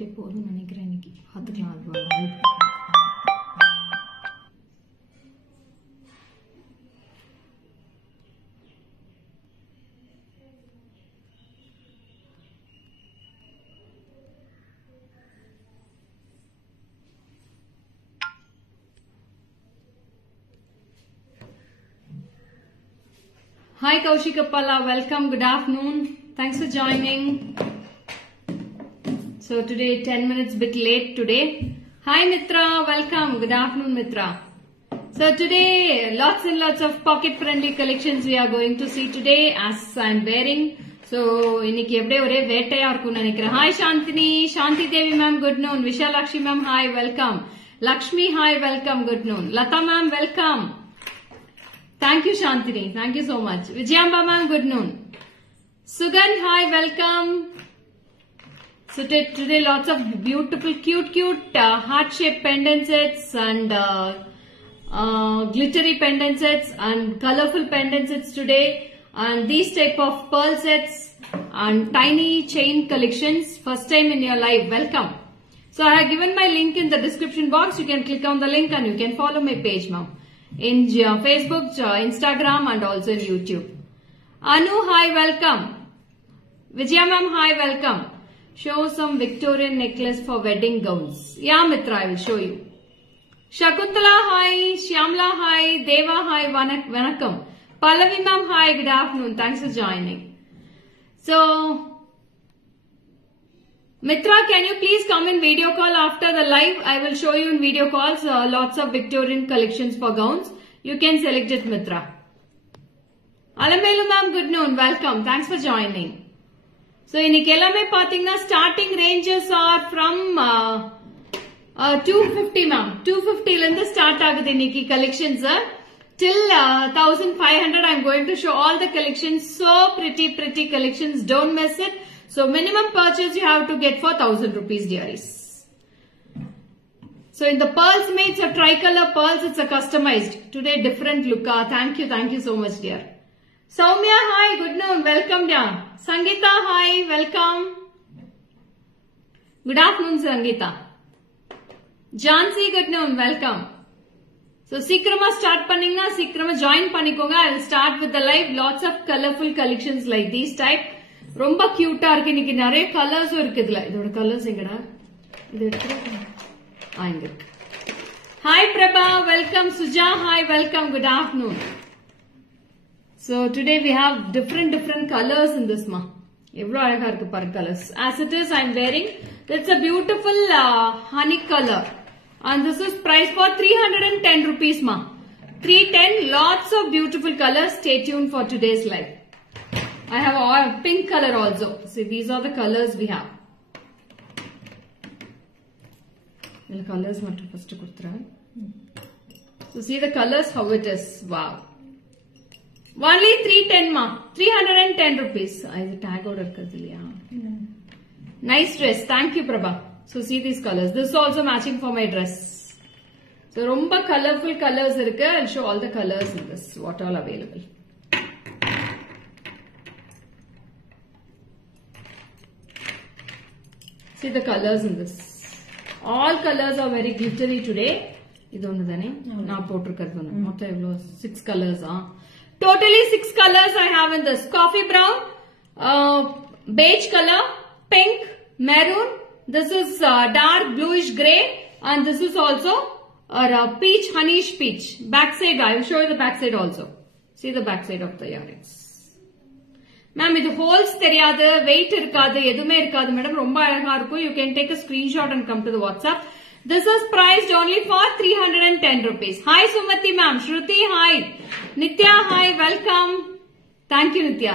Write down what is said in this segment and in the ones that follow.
ஆயிட்டே போதும்னு நினைக்கிறேன். இன்னைக்கு பார்த்துக்கலாம். Hi Kaushik Appala, welcome, good afternoon. Thanks for joining. So today 10 minutes bit late today. Hi Mitra, welcome, good afternoon Mitra. So today lots and lots of pocket friendly collections we are going to see today as I'm wearing. So இன்னைக்கு எப்படியே ஒரே வேட்டையா இருக்கும்னு நினைக்கிறேன். Hi Shantini, Shanti Devi ma'am, good noon. Vishalakshmi ma'am, hi, welcome. Lakshmi, hi, welcome, good noon. Lata ma'am, welcome. Thank you Shantini, thank you so much. Vijayamba ma'am, good noon. Sugan, hi, welcome. So today lots of beautiful cute heart shaped pendant sets and glittery pendant sets and colorful pendant sets today, and these type of pearl sets and tiny chain collections. First time in your life, welcome. So I have given my link in the description box. You can click on the link and you can follow my page ma'am. In Facebook, Instagram and also in YouTube. Anu, hi, welcome. Vijaya ma'am, hi, welcome. Show some Victorian necklace for wedding gowns. Yeah, Mitra, I will show you. Shakuntala, hi. Shyamla, hi. Deva, hi. Vanakkam. Pallavi ma'am, hi. Good afternoon. Thanks for joining. So, Mitra, can you please come in video call after the live? I will show you in video calls lots of Victorian collections for gowns. You can select it, Mitra. Alamelu ma'am, good noon. Welcome. Thanks for joining. So, இன்னைக்கு எல்லாமே பாத்தீங்கன்னா starting ranges are from 250 ma'am. 250 ல இருந்து start ஆகுது இன்னைக்கு collections till 1500. I'm going to show all the collections. So pretty collections. Don't miss it. So minimum purchase you have to get for 1000 rupees, dearies. So in the pearls mates are tricolor pearls. It's a customized. Today different look. Thank you so much, dear. Soumya, hi, good noon. Welcome, dear. Sangeeta, hi, welcome. Good afternoon, Sangeeta. Jansi, good noon. Welcome. So சீக்கிரமா start பண்ணீங்கன்னா சீக்கிரமா join பண்ணிக்கோங்க. I will start with the live. Lots of colorful collections like these type. ரொம்ப கியூட்டா இருக்கு. இன்னைக்கு நிறைய கலர்ஸும் இருக்கு. இதுல இதோட கலர்ஸ் எங்கடா? இது எடுத்துறேன். இங்க இருக்கு. Hi Prabha, welcome. Suja, hi, welcome. Good afternoon. So today we have different colors in this ma. எவ்வளவு அழகா இருக்கு பாருங்க colors. As it is, I'm wearing. It's a beautiful honey color, and this is priced for 310 rupees ma. 310. Lots of beautiful colors. Stay tuned for today's live. I have a pink color also. See, these are the colors we have. The colors not first kutra. So see the colors how it is. Wow. Only 310 ma. 310 rupees. Is the tag order kadiliya? Nice dress. Thank you, Prabha. So see these colors. This is also matching for my dress. So romba colorful colors irukku. I'll show all the colors in this. What all available. See the colors in this. All colors are very glittery today. This one is na potrukadhu. Motta evlo 6 colors Totally 6 colors I have in this. Coffee brown, beige color, pink, maroon. This is dark bluish grey, and this is also peach, honeyish peach. Backside, I will show you the backside also. See the backside of the earrings. Ma'am, இது holes தெரியாது, weight இருக்காது, எதுமே இருக்காது madam, ரொம்ப அழகா இருக்கும். You can take a screenshot and come to the WhatsApp. This is priced only for 310 rupees. Hi Sumati ma'am, Shruti, hi. Nitya, hi, welcome. Thank you Nitya.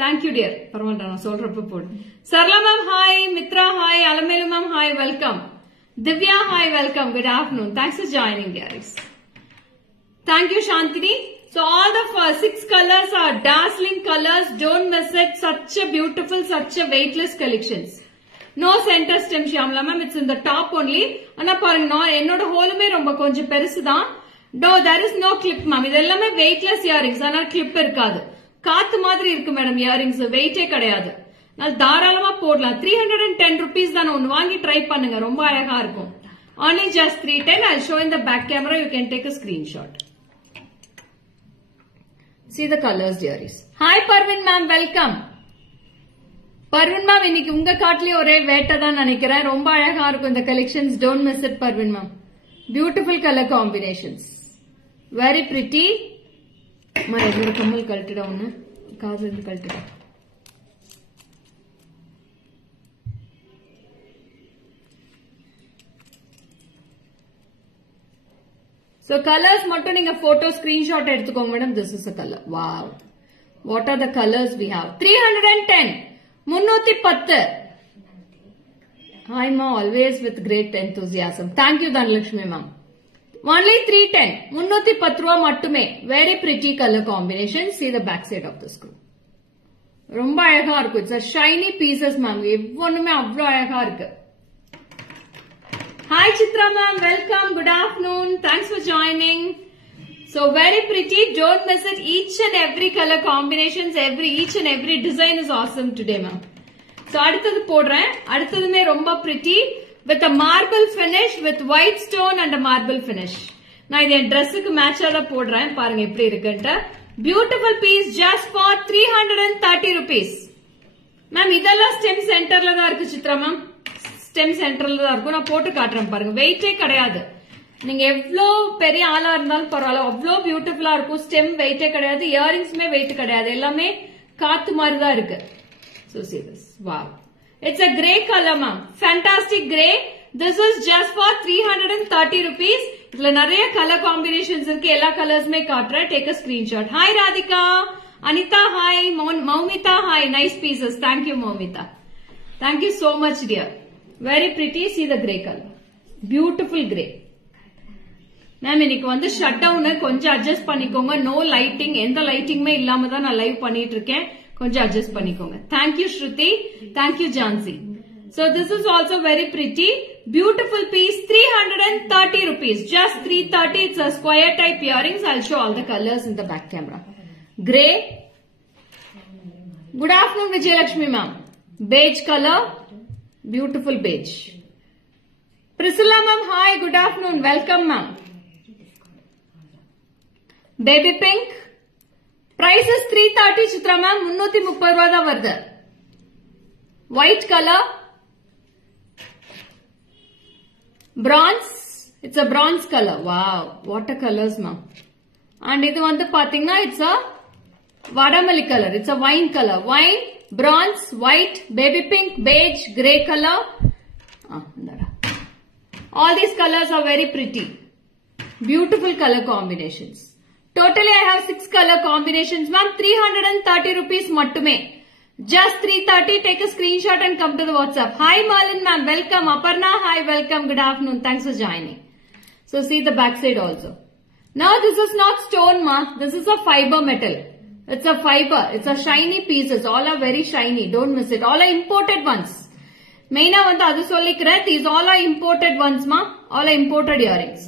Thank you dear. Parvanda, na solrappa pod. Sarla ma'am, hi. Mitra, hi. Alamelu ma'am, hi, welcome. Divya, hi, welcome. Good afternoon. Thanks for joining, guys. Thank you Shantini. So all the 6 colors are dazzling colors. Don't miss it. Such a beautiful, such a weightless collections. No center stem, Shyamla ma'am. It's in the top only. Ana parunga ennoda hole me romba konjam perusu dhaan. No, there is no clip ma'am. Idellame weightless earrings. Ana clip irukadu. Kaathu madri irukku madam earrings. Weight e kadayadu. தாராளமா போடலாம். 310 rupees தான். ஒன்னு வாங்கி try பண்ணுங்க, ரொம்ப அழகா இருக்கும். Only just 310. I'll show in the back camera. You can take a screenshot. See the colors, dearies. Hi Parvin ma'am, welcome. Parvin ma'am, இன்னைக்கு உங்க காட்லயே ஒரே வேட்டை தான் நினைக்கிறேன். ரொம்ப அழகா இருக்கும் இந்த collections. Don't miss it, Parvin ma'am. Beautiful color combinations. Very pretty. मैं इधर कमल कल्टिड़ा हूँ ना, काजल कल्टिड़ा. So colors மட்டும் நீங்க photo screenshot எடுத்துக்கோங்க madam. This is a color. Wow. What are the colors we have? 310. 310. Hi ma, always with great enthusiasm. Thank you Dhanlakshmi ma'am. Only 310. 310 ரூபாய் மட்டுமே. Very pretty color combination. See the back side of the screw. ரொம்ப அழகா இருக்கும். It's a shiny pieces ma'am. எவ்வொண்ணுமே அவ்வளோ அழகா இருக்கு. Hi Chitra ma'am, welcome, good afternoon, thanks for joining. So very pretty, don't miss it. Each and every color combinations, each and every design is awesome today ma'am. So அடுத்தது போடுறேன். அடுத்ததுமே ரொம்ப pretty with a marble finish with white stone and a marble finish. நான் இது என் ட்ரெஸ்ஸுக்கு மேட்சா தான் போடுறேன். பாருங்க எப்படி இருக்குன்ட்டு. Beautiful piece just for 330 rupees. Ma'am இதெல்லாம் ஸ்டெம் சென்டர்ல தான் இருக்கு சித்ரா மேம். ஸ்டெம் சென்டர்ல தான் இருக்கும். நான் போட்டு காட்டுறேன் பாருங்க. வெயிட்டே கிடையாது. நீங்க எவ்வளோ பெரிய ஆளா இருந்தாலும் பரவாயில்ல, அவ்வளோ பியூட்டிஃபுல்லா இருக்கும். ஸ்டெம் வெயிட்டே கிடையாது. இயரிங்ஸ்மே வெயிட் கிடையாது. எல்லாமே காத்து மாதிரி தான் இருக்கு. So see this. Wow. It's a grey color ma'am. Fantastic grey. This is just for 330 rupees. இதுல நிறைய கலர் காம்பினேஷன்ஸ் இருக்கு. எல்லா கலர்ஸ்மே காட்டுறேன். Take a screenshot. Hi Radhika. Anita hi. Maumita hi. Nice pieces. Thank you Maumita. Thank you so much dear. Very pretty. See the grey color. Beautiful grey. Ma'am இன்னைக்கு வந்து shut down கொஞ்சம் adjust பண்ணிக்கோங்க. No lighting, எந்த லைட்டிங்குமே இல்லாம தான் நான் live பண்ணிட்டு இருக்கேன். கொஞ்சம் அட்ஜஸ்ட் பண்ணிக்கோங்க. Thank you Shruti, thank you Jhansi. So this is also very pretty. Beautiful piece. 330 rupees. Just 330. It's a square type earrings. I'll show all the colors in the back camera. Grey. Good afternoon Vijayalakshmi ma'am. Beige color. Beautiful beige. Priscilla ma'am, hi, good afternoon, welcome ma'am. Baby pink. Price is 330 Chitra ma'am, 330 ரூபாய் தான் வருது. White color. Bronze. It's a bronze color. Wow, what a colors ma'am. And இது வந்து பாத்தீங்கன்னா it's a vadamali color. It's a wine color. Wine. Bronze, white, baby pink, beige, grey color. All these colors are very pretty. Beautiful color combinations. Totally I have 6 color combinations. Ma'am, 330 rupees mattume. Just 330. Take a screenshot and come to the WhatsApp. Hi Malin ma'am, welcome. Aparna, hi, welcome. Good afternoon. Thanks for joining. So see the back side also. Now this is not stone ma. This is a fiber metal. It's a fiber. It's a shiny pieces. All are very shiny. Don't miss it. All are imported ones. Maina vanda adu sollikren. These all are imported ones ma. All are imported earrings.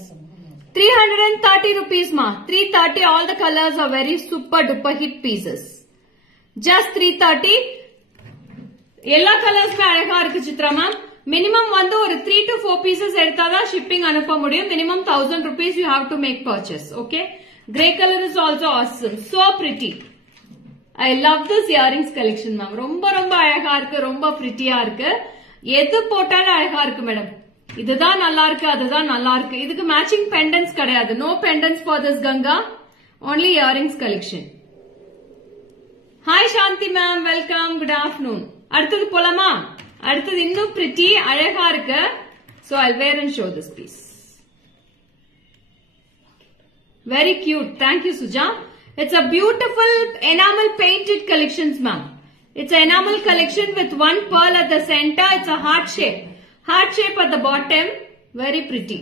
330 rupees ma. 330. All the colors are very super duper hit pieces. Just 330. Ella colors me அழகா இருக்கு Chitra ma'am. Minimum வந்து ஒரு 3 to 4 pieces எடுத்தாதான் shipping அனுப்ப முடியும். Minimum 1000 rupees you have to make purchase. Okay. Grey color is also awesome. So pretty. I love this earrings collection ma'am. ரொம்ப ரொம்ப அழகா இருக்கு. ரொம்ப பிரிட்டியா இருக்கு. எது போட்டாலும் அழகா இருக்கு மேடம். இதுதான் நல்லா இருக்கு, அதுதான் நல்லா இருக்கு. இதுக்கு மேட்சிங் பெண்டன்ஸ் கிடையாது. No pendants for this Ganga. Only earrings collection. Hi Shanti ma'am, welcome. Good afternoon. அடுத்தது போலாமா? அடுத்தது இன்னும் பிரிட்டி அழகா இருக்கு. So I'll wear and show this piece. Very cute. Thank you Suja. It's a beautiful enamel painted collections ma'am. It's an enamel collection with one pearl at the center. It's a heart shape. Heart shape at the bottom. Very pretty.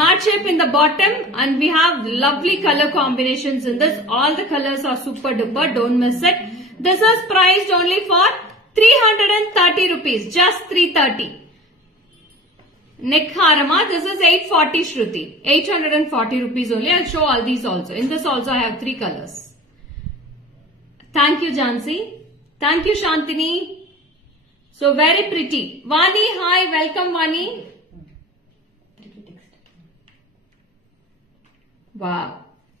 Heart shape in the bottom and we have lovely color combinations in this. All the colors are super duper. Don't miss it. This is priced only for 330 rupees. Just 330. Neck harama. This is 840 Shruti. 840 rupees only. I'll show all these also. In this also I have 3 colors. Thank you, Jansi. Thank you, Shantini. So very pretty. Vani, hi, welcome, Vani. Wow.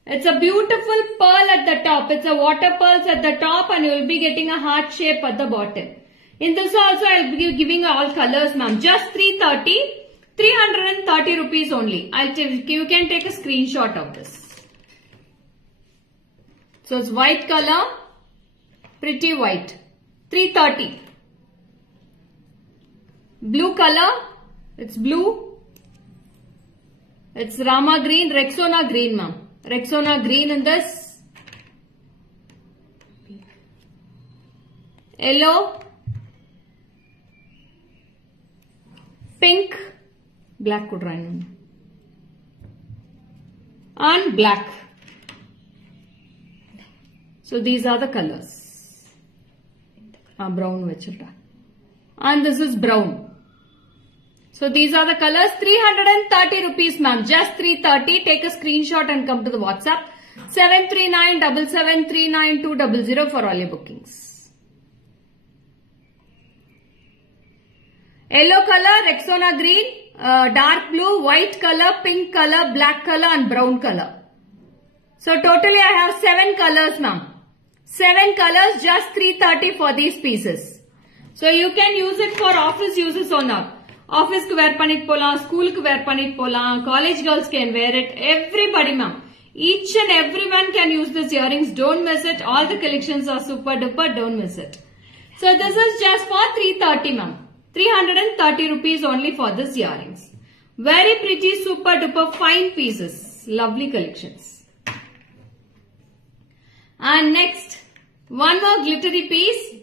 It's a beautiful pearl at the top. It's a water pearls at the top and you will be getting a heart shape at the bottom. In this also I will be giving all colors, ma'am. Just 330. 330 rupees only. You can take a screenshot of this. So it's white color. Pretty white. 330. Blue color. It's blue. It's Rama green. Rexona green, ma'am. Rexona green in this. Yellow. Pink. Black could run. And black. So these are the colors. Brown vechutta. And this is brown. So these are the colors. 330 rupees, ma'am. Just 330. Take a screenshot and come to the WhatsApp. 73977399200 for all your bookings. Yellow color, Rexona green. Dark blue, white color, pink color, black color and brown color. So totally I have 7 colors, ma'am. 7 colors, just 330 for these pieces. So you can use it for office uses or not. Office ku wear pannit pola, school ku wear pannit pola, college girls can wear it. Everybody, ma'am. Each and everyone can use these earrings. Don't miss it. All the collections are super duper. Don't miss it. So this is just for 330, ma'am. 330 rupees only for this earrings. Very pretty, super duper fine pieces. Lovely collections. And next, one more glittery piece.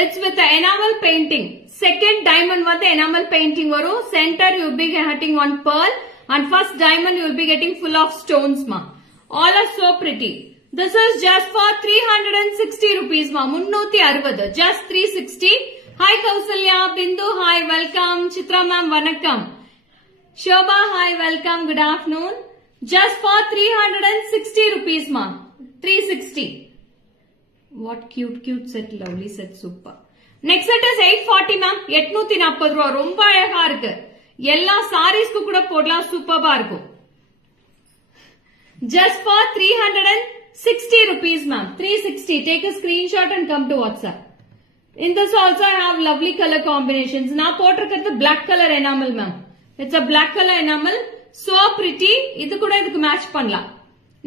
It's with the enamel painting. Second diamond with the enamel painting varu. Center you will be getting one pearl. And first diamond you will be getting full of stones, ma. All are so pretty. This is just for 360 rupees, ma. 360. Just 360. Hi Kausalya, Bindu, hi, welcome. Chitra ma'am, vanakkam. Shobha, hi, welcome, good afternoon. Just for 360 rupees, ma'am. 360. What cute set, lovely set, super. Next set is 840, ma'am. 840 ரூபாய். ரொம்ப அழகா இருக்கு. எல்லா சாரீஸ்க்கு கூட போடலாம், சூப்பரா இருக்கும். Just for 360 rupees, ma'am. 360. Take a screenshot and come to WhatsApp. In this also I have lovely color combinations. நான் போட்டிருக்கிறது black color enamel, ma'am. It's a black color enamel. So pretty. இது கூட இதுக்கு மேட்ச் பண்ணலாம்.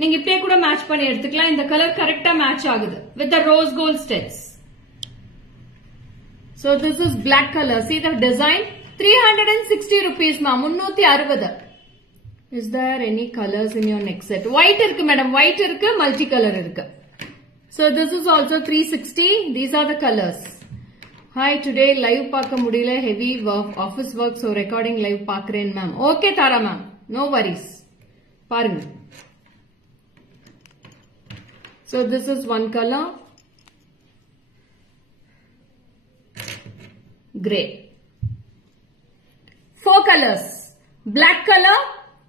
நீங்க இப்படியே கூட match பண்ணி எடுத்துக்கலாம். இந்த கலர் கரெக்டா மேட்ச் ஆகுது. With the rose gold studs. So this is black color. See the design. 360 rupees, ma'am. 360. Is there any colors in your next set? White irukku, madam. White irukku, multicolor irukku. So this is also 360. These are the colors. Hi, today live paaka mudiyala, heavy work, office work, so recording live paakren, ma'am. Okay, Tara ma'am. No worries. Parunga. So this is one color. Grey. 4 colors. Black color,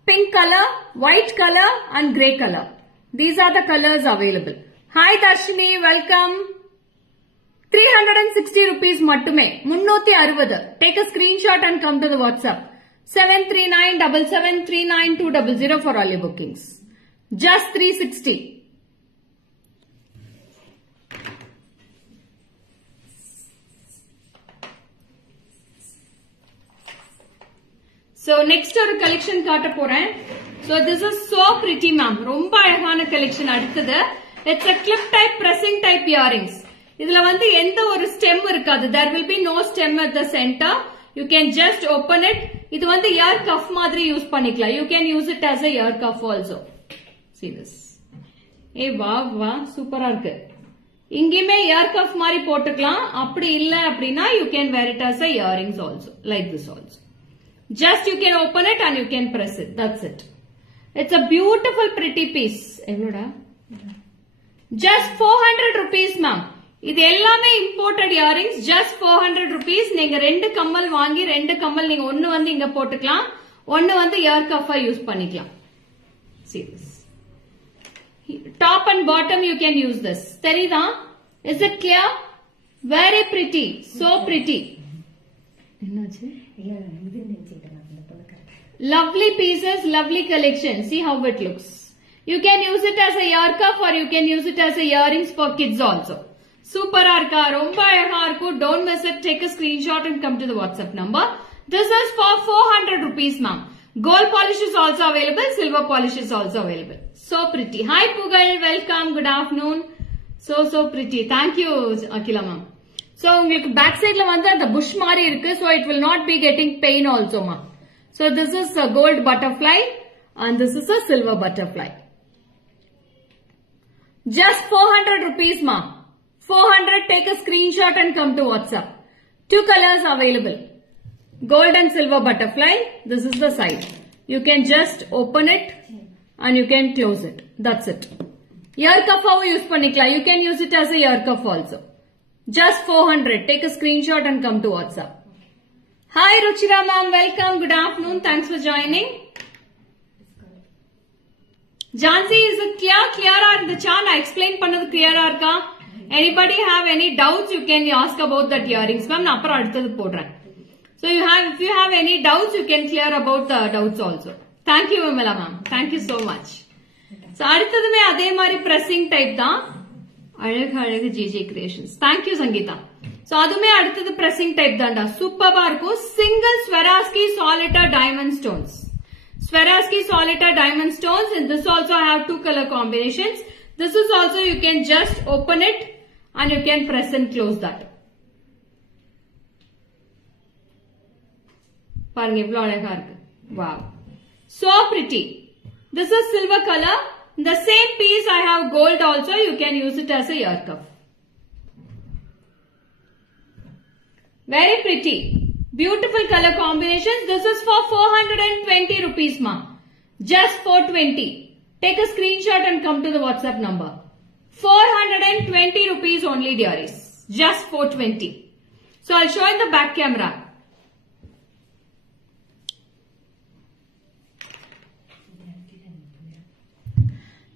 pink color, white color and grey color. These are the colors available. Hi Darshini, welcome. 360 rupees mattume. 360. Take a screenshot and come to the WhatsApp. 73977399200 for all your bookings. Just 360. So next ஒரு collection காட்ட போறேன். So this is so pretty, ma'am. ரொம்ப அழகான collection அடுத்தது. It's a clip type, pressing type earrings. இதுல வந்து எந்த ஒரு stem இருக்காது. There will be no stem at the center. You can just open it. இது வந்து ear cuff மாதிரி யூஸ் பண்ணிக்கலாம். You can use it as a ear cuff also. See this. வா சூப்பரா இருக்கு. இங்கேயுமே ear cuff மாதிரி போட்டுக்கலாம். அப்படி இல்ல அப்படினா you can wear it as a earrings also. Like this also. Just you can open it and you can press it. That's it. It's a beautiful pretty piece. எவ்வளோடா? Just 400 rupees, ma'am. இது எல்லாமே imported earrings. Just 400 rupees. நீங்க 2 கம்மல் வாங்கி 2 கம்மல் நீங்க ஒன்னு வந்து இங்க போட்டுக்கலாம். ஒன்னு வந்து ear cuff யூஸ் பண்ணிக்கலாம். See this. Top and bottom you can use this. தெரியுதா? Is it clear? Very pretty. So pretty. Lovely pieces, lovely collection. See how it looks. You can use it as a ear cuff or you can use it as a earrings for kids also. Super arka, romba harku. Don't miss it. Take a screenshot and come to the WhatsApp number. This is for 400 rupees, ma'am. Gold polish is also available. Silver polish is also available. So pretty. Hi Pugal, welcome. Good afternoon. So pretty. Thank you, Akila ma'am. So உங்களுக்கு back side la வந்து அந்த bush மாதிரி இருக்கு. So it will not be getting pain also, ma'am. So this is a gold butterfly and this is a silver butterfly. Just 400 rupees, ma'am. 400. Take a screenshot and come to WhatsApp. 2 colors available. Gold and silver butterfly. This is the side. You can just open it and you can close it. That's it. Ear cuff use panikla. You can use it as a ear cuff also. Just 400. Take a screenshot and come to WhatsApp. Hi Ruchira ma'am. Welcome. Good afternoon. Thanks for joining. Jansi, is it clear? Clear the chant? I explained pannadu clear arka. Anybody have any doubts? You can ask about that earrings, ma'am. Na appra aduthathu podren. So if you have any doubts, you can clear about the doubts also. Thank you, Vimala ma'am. Thank you so much. So அடுத்ததுமே அதே மாதிரி pressing type தான். அழகு JJ Creations. Thank you, Sangeeta. So அதுமே அடுத்தது pressing type தான்டா. சூப்பரா இருக்கும். Single Swarovski solitaire diamond stones. Swarovski solitaire diamond stones. And this also have 2 color combinations. This is also you can just open it and you can press and close that. பாருங்க இவ்ளோ அழகா இருக்கு. Wow. So pretty. This is silver color. The same piece I have gold also. You can use it as a ear cuff. Very pretty. Beautiful color combinations. This is for 420 rupees, ma. Just 420. Take a screenshot and come to the WhatsApp number. 420 rupees only, dearies. Just 420. So I'll show in the back camera.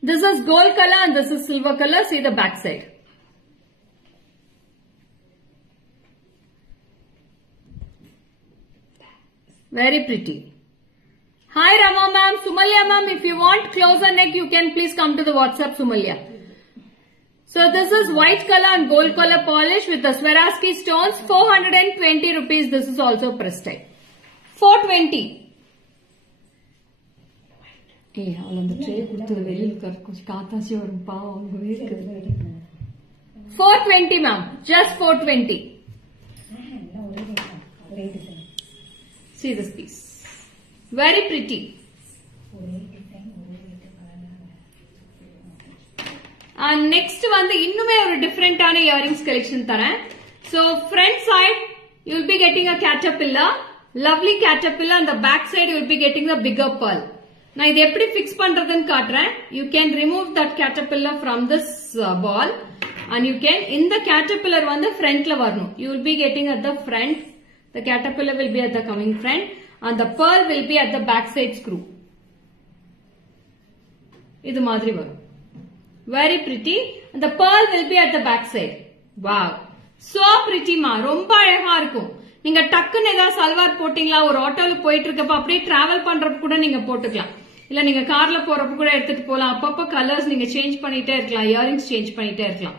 This is gold color and this is silver color. See the back side. Very pretty. Hi Rama ma'am, Sumalya ma'am. If you want closer neck, you can please come to the WhatsApp, Sumalya. So this is white color and gold color polish with the Swarovski stones. 420 rupees. This is also press type. 420. Hey, all on the tray. 420 ma'am. Just 420. See this piece. Very pretty. And next one, இன்னுமே ஒரு different ஆன earrings collection தரேன். So front side you will be getting a caterpillar, lovely caterpillar, and the back side you will be getting the bigger pearl. நான் இதை எப்படி fix பண்றதுன்னு காட்டுறேன். You can remove that caterpillar from this ball and you can இந்த caterpillar வந்து frontல வரணும். You will be getting at the front. The caterpillar will be at the coming front and the pearl will be at the back side screw. இது மாதிரி வரும். Very pretty. And the pearl will be at the back side. Wow. So pretty ma. ரொம்ப அழகா இருக்கும். நீங்க டக்குன்னு ஏதாவது சல்வார் போட்டீங்களா, ஒரு ஆட்டோல போயிட்டு இருக்கப்ப அப்படியே டிராவல் பண்றப்ப கூட நீங்க போட்டுக்கலாம். இல்ல நீங்க கார்ல போறப்ப கூட எடுத்துட்டு போலாம். அப்பப்ப கலர்ஸ் நீங்க சேஞ்ச் பண்ணிட்டே இருக்கலாம். இயரிங்ஸ் சேஞ்ச் பண்ணிட்டே இருக்கலாம்.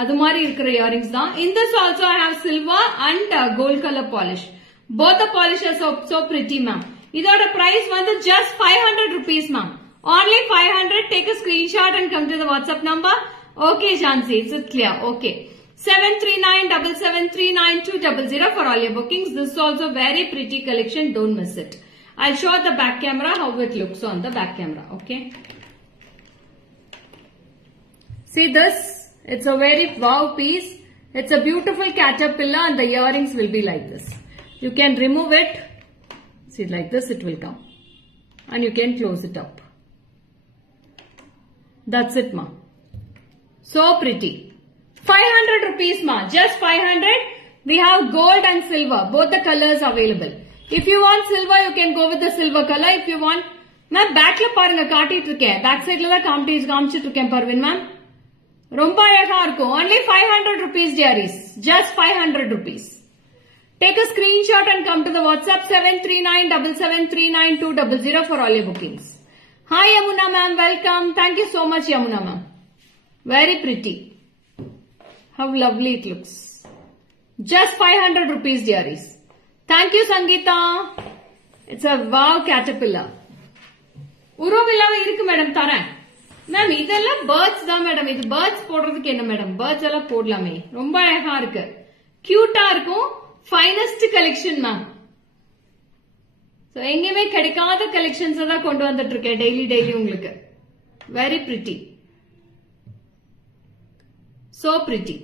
அது மாதிரி இருக்கிற இயரிங்ஸ் தான். In this also I have silver and gold color polish. Both the polishes are so pretty, ma'am. இதோட price வந்து just 500 rupees, ma'am. Only 500. Take a screenshot and come to the WhatsApp number. Okay, Jansi, it's clear. Okay. 73977392200 for all your bookings. This is also very pretty collection. Don't miss it. I'll show the back camera how it looks on the back camera. Okay. See this? It's a very wow piece. It's a beautiful caterpillar and the earrings will be like this. You can remove it. See, like this it will come. And you can close it up. That's it, ma. So pretty. 500 rupees, ma. Just 500. We have gold and silver. Both the colors available. If you want silver, you can go with the silver color. If you want, ma'am, back la parunga kaatittu irukken. Back side la kaamichittu irukken, Parvin ma'am. ரொம்ப அழகா இருக்கும். Only 500 rupees dearies. Just 500 rupees. Take a screenshot and come to the WhatsApp 73977392200 for all your bookings. Hi Yamuna ma'am, welcome. Thank you so much Yamuna ma'am. Very pretty. How lovely it looks. Just 500 rupees dearies. Thank you Sangeeta. It's a wow caterpillar. உருவமில்லாம இருக்கு madam தரேன். Ma'am இதெல்லாம் birds தான் madam. இது birds போடுறதுக்கு என்ன madam? Birds எல்லாம் போடலாமே. ரொம்ப அழகா இருக்கு. கியூட்டா இருக்கும். Finest collection ma'am. எங்கேயுமே கிடைக்காத கலெக்ஷன்ஸ் தான் கொண்டு வந்துட்டு இருக்கேன் டெய்லி உங்களுக்கு. Very pretty. So pretty.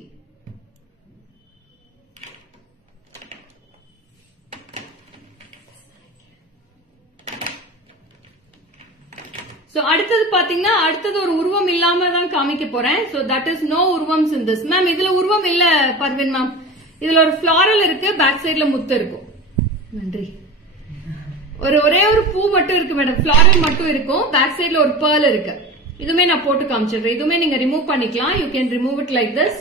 So அடுத்தது பாத்தீங்கன்னா அடுத்தது ஒரு உருவம் இல்லாம தான் காமிக்க போறேன். So that is no உருவம்ஸ் in this. Ma'am இதுல உருவம் இல்ல பர்வீன் மேம். இதுல ஒரு ஃபிளாரல் இருக்கு, பேக் சைடுல முத்து இருக்கும். நன்றி. ஒரே ஒரு பூ மட்டும் இருக்கு மேடம். ஃபிளாரல் மட்டும் இருக்கும், பேக் சைடுல ஒரு pearl இருக்கு. இதுமே நான் போட்டு காமிச்சிடுறேன். இதுமே நீங்க ரிமூவ் பண்ணிக்கலாம். You can remove it like this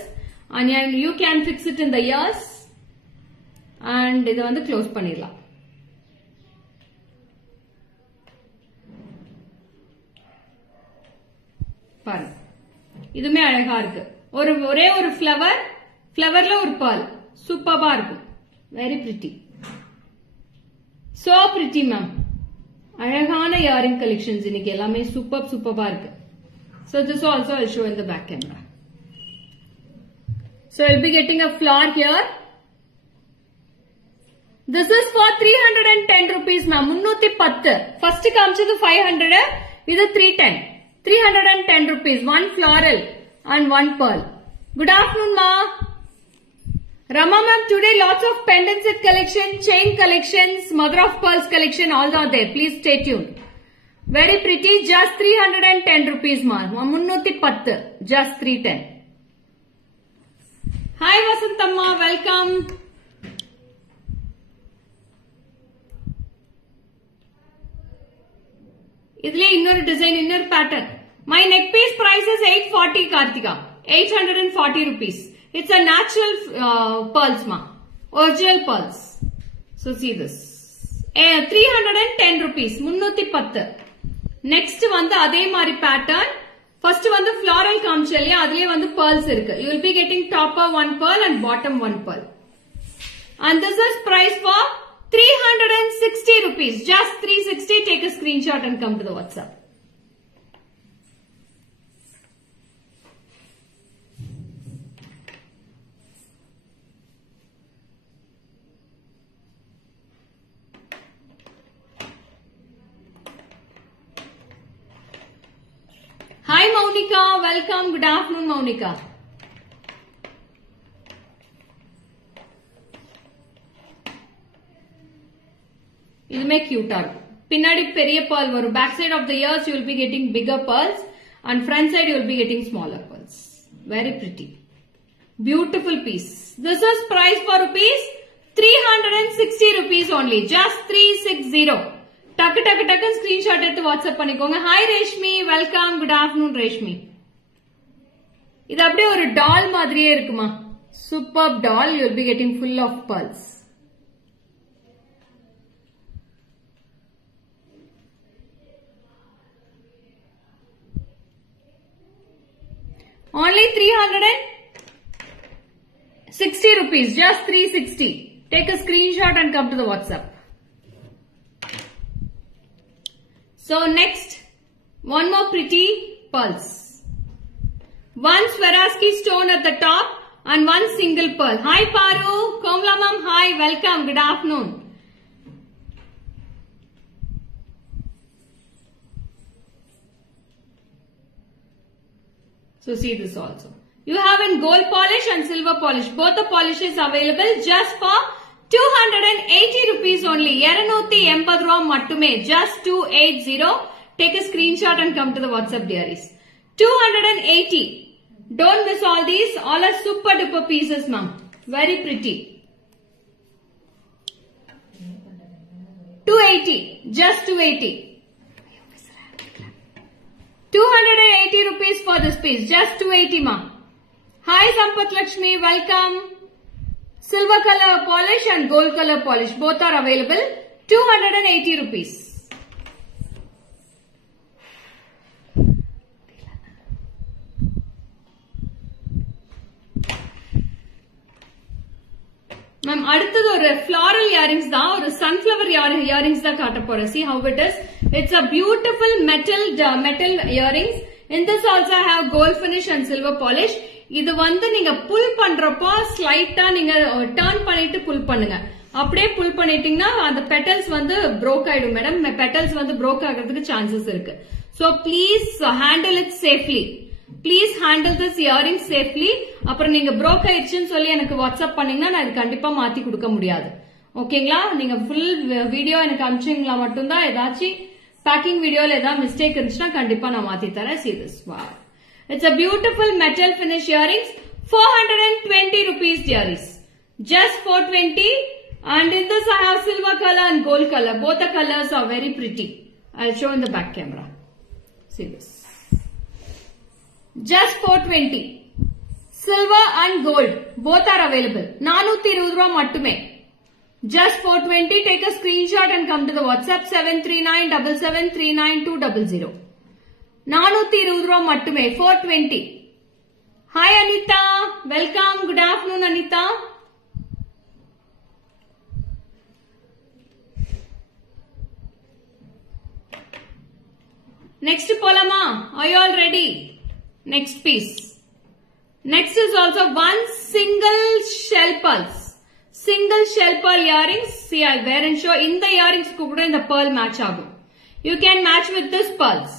and you can fix it in the ears and இத வந்து க்ளோஸ் பண்ணிடலாம். பாருங்க, இதுமே அழகா இருக்கு. ஒரே ஒரு ஃபிளவர்ல ஒரு pearl. சூப்பர்பா இருக்கும். Very pretty. So pretty ma'am. அழகான இயரிங் கலெக்ஷன்ஸ் இன்னைக்கு எல்லாமே சூப்பர்பா இருக்கு. So this also I'll show in the back camera. So I'll be getting a flower here. This is for 310 rupees ma'am. 310. First காமிச்சது 500. இது 310. 310 rupees. One floral and one pearl. Good afternoon ma. Rama ma'am, today lots of pendant set collection, chain collections, mother of pearls collection, all are there. Please stay tuned. Very pretty. Just 310 rupees ma. 310. Just 310. Hi Vasantamma, welcome. இதுல இன்னொரு design, இன்னொரு pattern. My neck piece price is 840 Kartika. 840 rupees. It's a natural pearls ma. Original pearls. So see this. 310 rupees. 310. Next வந்து அதே மாதிரி pattern. First வந்து floral காமிச்சலையா, அதுலயே வந்து pearls இருக்கு. You will be getting topper one pearl and bottom one pearl. And this is price for 360 rupees. Just 360. Take a screenshot and come to the WhatsApp. Hi Maunika, welcome. Good afternoon Maunika. இதுமே கியூட்டா இருக்கும். பின்னாடி பெரிய pearl வரும். Back side of the ears you will be getting bigger pearls and front side you will be getting smaller pearls. Very pretty. Beautiful piece. This is price for rupees 360 rupees only. Just 360. டக்கு screenshot எடுத்து WhatsApp பண்ணிக்கோங்க. Hi Reshmi, welcome. Good afternoon Reshmi. இது அப்படியே ஒரு doll மாதிரியே இருக்குமா. Super doll. You will be getting full of pearls. Only 360 rupees. Just 360. Take a screenshot and come to the WhatsApp. So next, one more pretty pearls. One Swarovski stone at the top and one single pearl. Hi Paru, Komla ma'am, hi, welcome, good afternoon. So see this also. You have in gold polish and silver polish. Both the polishes available just for 280 rupees only. 280 ரூபாய் மட்டுமே. Just 280. Take a screenshot and come to the WhatsApp dearies. 280. Don't miss all these. All are super duper pieces ma'am. Very pretty. 280. Just 280. 280 rupees for this piece. Just 280 ma'am. Hi Sampath Lakshmi, welcome. Silver color polish and gold color polish both are available. 280 rupees. Ma'am, அடுத்தது ஒரு floral earrings தான், ஒரு sunflower earrings தான் காட்ட போறேன். See how it is. It's a beautiful metal earrings. In this also I have gold finish and silver polish. இது வந்து நீங்க pull பண்றப்போ ஸ்லைட்டா நீங்க டர்ன் பண்ணிட்டு புல் பண்ணுங்க. அப்படியே புல் பண்ணிட்டீங்கன்னா அந்த petals வந்து broke ஆயிடும் மேடம். petals வந்து broke ஆகிறதுக்கு chances இருக்கு. So please handle it safely. Please handle this earring safely. அப்புறம் நீங்க broke ஆயிடுச்சுன்னு சொல்லி எனக்கு வாட்ஸ்அப் பண்ணீங்கன்னா நான் இது கண்டிப்பா மாத்தி கொடுக்க முடியாது. ஓகேங்களா? நீங்க full வீடியோ எனக்கு அனுப்பிச்சீங்களா மட்டும்தான். ஏதாச்சும் பேக்கிங் வீடியோல ஏதாவது மிஸ்டேக் இருந்துச்சுன்னா கண்டிப்பா நான் மாத்தி தரேன். See this. Wow. It's a beautiful metal finish earrings. 420 rupees dearies. Just 420. And in this I have silver color and gold color. Both the colors are very pretty. I'll show in the back camera. See this. Just 420. Silver and gold. Both are available. 420 ரூபாய் மட்டுமே. Just 420. Take a screenshot and come to the WhatsApp 73977392200. 420 ரூபாய் மட்டுமே. 420. Hi Anita. Welcome. Good afternoon Anita. Next polama. Are you all ready? Next piece. Next is also one single shell pulse. Single shell pearl earrings. See, I'll wear and show. In the earrings, in the pearl match agum. You can match with this pearls.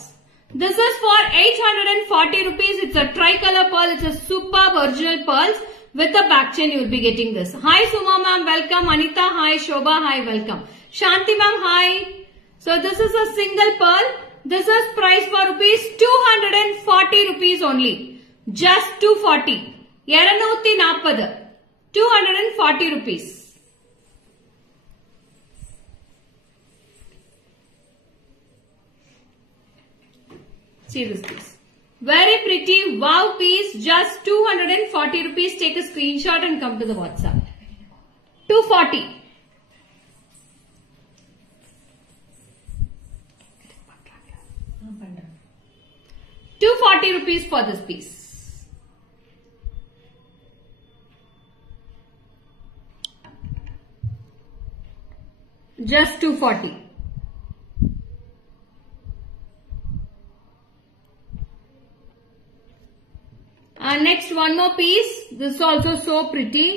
This is for 840 rupees. It's a tricolor pearl. It's a superb original pearls. With the back chain, you will be getting this. Hi Suma ma'am, welcome. Anita, hi. Shobha, hi, welcome. Shanti ma'am, hi. So this is a single pearl. This is price for rupees 240 rupees only. Just 240. 240. 240 rupees. See this piece. Very pretty. Wow piece. Just 240 rupees. Take a screenshot and come to the WhatsApp. 240. ₹240 for this piece. Just 240. And next one more piece. This is also so pretty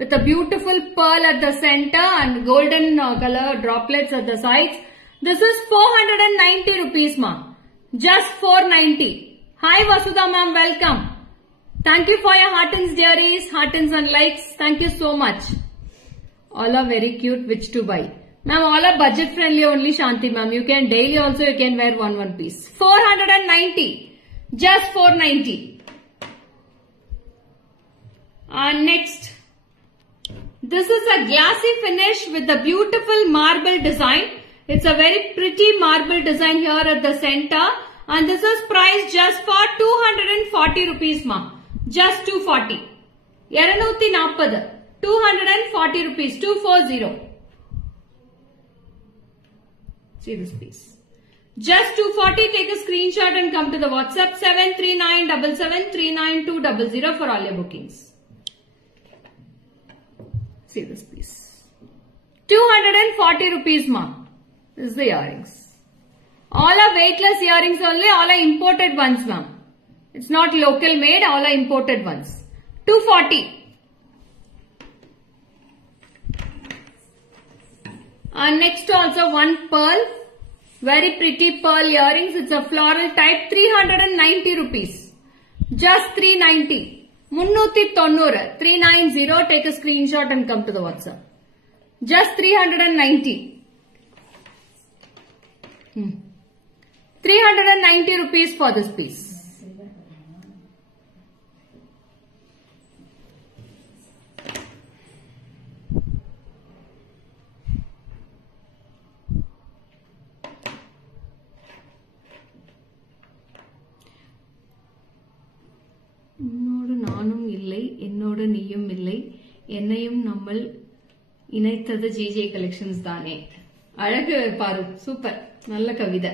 with a beautiful pearl at the center and golden color droplets at the sides. This is 490 rupees ma'am. Just 490. Hi Vasudha ma'am, welcome. Thank you for your heartens dearies, heartens and likes. Thank you so much. All are very cute. Which to buy? Ma'am, all are budget friendly only Shanti ma'am. You can daily also you can wear one piece. 490. Just 490. And next. This is a glassy finish with a beautiful marble design. It's a very pretty marble design here at the center. And this is priced just for 240 rupees ma'am. Just 240. 240. 240 rupees. 240. See this piece. Just 240. Take a screenshot and come to the WhatsApp 73977392200 for all your bookings. See this piece. 240 rupees ma'am. This is the earrings. All are weightless earrings only. All are imported ones ma'am. It's not local made. All are imported ones. 240. And next also one pearl. Very pretty pearl earrings. It's a floral type. 390 rupees. Just 390. 390. 390. Take a screenshot and come to the WhatsApp. Just 390. 390 rupees for this piece. நானும் நீயும் இல்லை, என்னையும் நம்மள் இணைத்தது GJ collections தானே. அழகு பாரு, super, நல்ல கவிதை,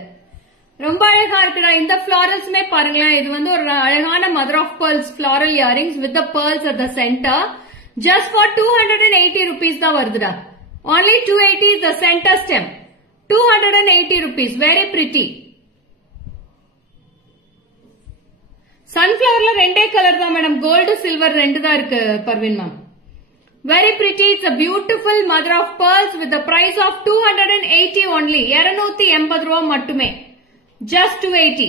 ரொம்ப அழகா இருக்குடா. இந்த ஃபிளாரல்ஸ்மே பாருங்களேன், இது வந்து ஒரு அழகான mother of pearls floral earrings with the pearls at the center. Just for 280 rupees தான் வருதுடா. Only 280 the center stem. 280 rupees. Very pretty. Sunflowerல ரெண்டே கலர் தான் மேடம், கோல்டு சில்வர் ரெண்டு தான் இருக்கு Parveen ma'am. Very pretty. It's a beautiful mother of pearls with the price of 280 only. 280 ரூபாய் மட்டுமே. Just 280.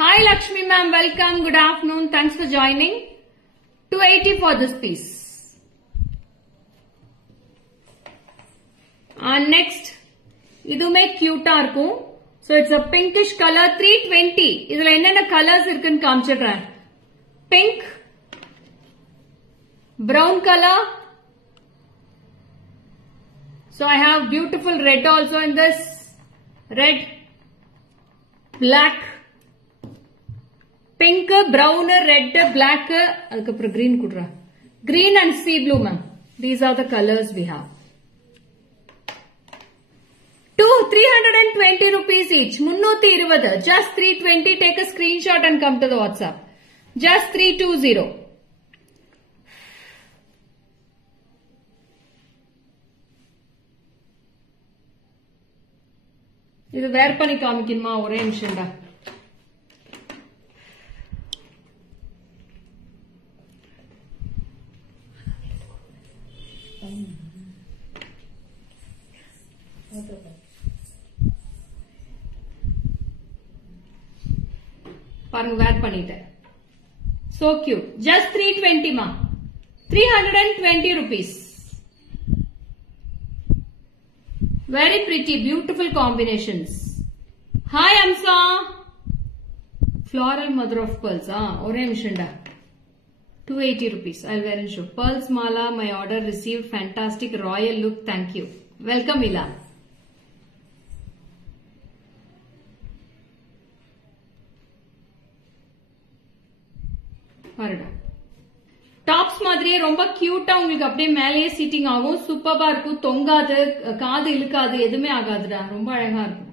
Hi Lakshmi ma'am, welcome. Good afternoon. Thanks for joining. 280 for this piece. And next, இதுமே cute-ஆ இருக்கும். So it's a pinkish color. 320. இதுல என்னென்ன colors இருக்குன்னு காமிச்சிடுறேன். Pink, brown color. So I have beautiful red also in this. Red, black, pink, brown, red, black, அதுக்கப்புறம் green குடுறா. Green and sea blue ma'am. These are the colors we have. 320 rupees each. 320. Just 320. Take a screenshot and come to the WhatsApp. Just 320. இது வேர் பண்ணி காமிக்கணுமா? ஒரே நிமிஷம்டா. பாருங்க, வேர் பண்ணிட்டேன். So cute. Just 320 ma. 320 rupees. Very pretty, beautiful combinations. Hi Amsa. Floral mother of pearls. ஒரே நிமிஷம்டா. 280 rupees. I'll wear and show. Pearls mala, my order received. Fantastic royal look. Thank you. Welcome Ila. பாருடா, tops மாதிரியே ரொம்ப கியூட்டா உங்களுக்கு அப்படியே மேலேயே seating ஆகும். சூப்பரா இருக்கும், தொங்காது, காது இழுக்காது, எதுவுமே ஆகாதுடா, ரொம்ப அழகா இருக்கும்.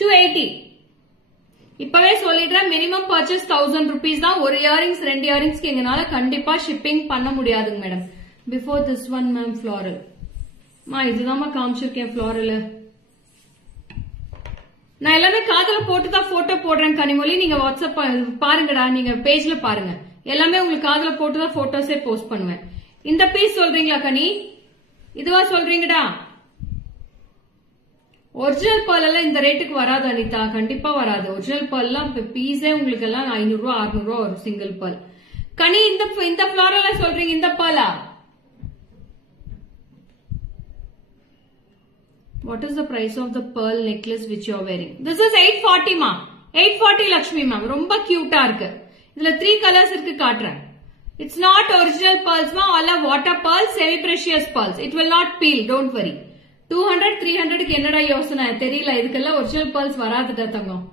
280. இப்பவே சொல்லிடுறேன், மினிமம் பர்ச்சேஸ் 1000 rupees தான். ஒரு இயரிங்ஸ் 2 இயரிங்ஸ்க்கு எங்கனால கண்டிப்பா ஷிப்பிங் பண்ண முடியாதுங்க madam. Before this one ma'am floral. இதுதான் காமிச்சிருக்கேன் ஃபிளாரல். நான் எல்லாமே காதல போட்டுதான் போட்டோ போடுறேன் கனிமொழி. நீங்க வாட்ஸ்அப் பாருங்கடா, நீங்க பேஜ்ல பாருங்க, எல்லாமே உங்களுக்கு காதல போட்டுதான் போட்டோஸே போஸ்ட் பண்ணுவேன். இந்த பீஸ் சொல்றீங்களா கனி? இதுவா சொல்றீங்கடா? ஒரிஜினல் பேர்ல் எல்லாம் இந்த ரேட்டுக்கு வராது அனிதா, கண்டிப்பா வராது. ஒரிஜினல் பேர்ல் எல்லாம் பீஸே உங்களுக்கு எல்லாம் 500 ரூபா 600 ரூபா வரும் சிங்கிள் பேர்ல். கனி இந்த ஃபிளாரல் சொல்றீங்க, இந்த பேர்லா? What is the price of the pearl necklace which you are wearing? This is 840 ma. 840 Lakshmi ma'am. ரொம்ப கியூட்டா இருக்கு. இதுல 3 colors இருக்கு, காட்டுறேன். It's not original pearls ma. All are water pearls, semi precious pearls. It will not peel, don't worry. 200 300 க்கு என்னடா யோசனை தெரியல, இதுக்கெல்லாம் ஒரிஜினல் pearls வராதுடா தங்கம்.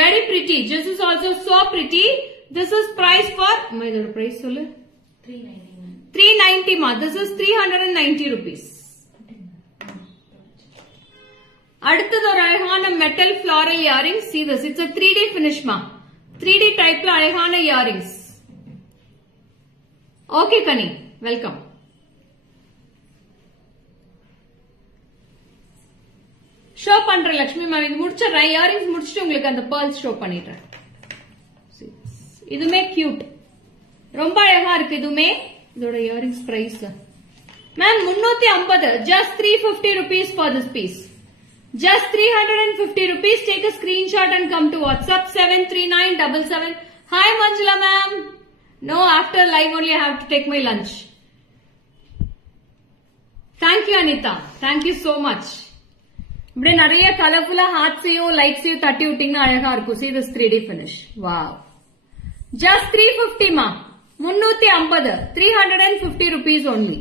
Very pretty. This is also so pretty. This is price for இதோட price சொல்லு. 390 ma. This is 390 rupees. அடுத்தது ஒரு அழகான metal floral earrings. See this, it's a 3D finish ma. 3D டைப்ல அழகான இயரிங்ஸ். ஓகே கனி, welcome. Show பண்றேன் Lakshmi ma'am. இது முடிச்சிடுறேன், இயரிங்ஸ் முடிச்சுட்டு உங்களுக்கு அந்த பேர்ல்ஸ் ஷோ பண்ணிடுறேன். இதுமே கியூட், ரொம்ப அழகா இருக்கு. இதுமே இதோட earrings price ma'am 350. Just 350 rupees for this piece. Just 350 rupees. Take a screenshot and come to WhatsApp 73977. Hi Manjula ma'am. No, after live only I have to take my lunch. Thank you Anita. Thank you so much. இப்படி நிறைய கலர்ஃபுல்லா ஹார்ட்ஸையும் லைட்ஸையும் தட்டி விட்டீங்கன்னா அழகா இருக்கும். See this 3D finish. Wow. Just 350 ma. 350. 350 rupees only.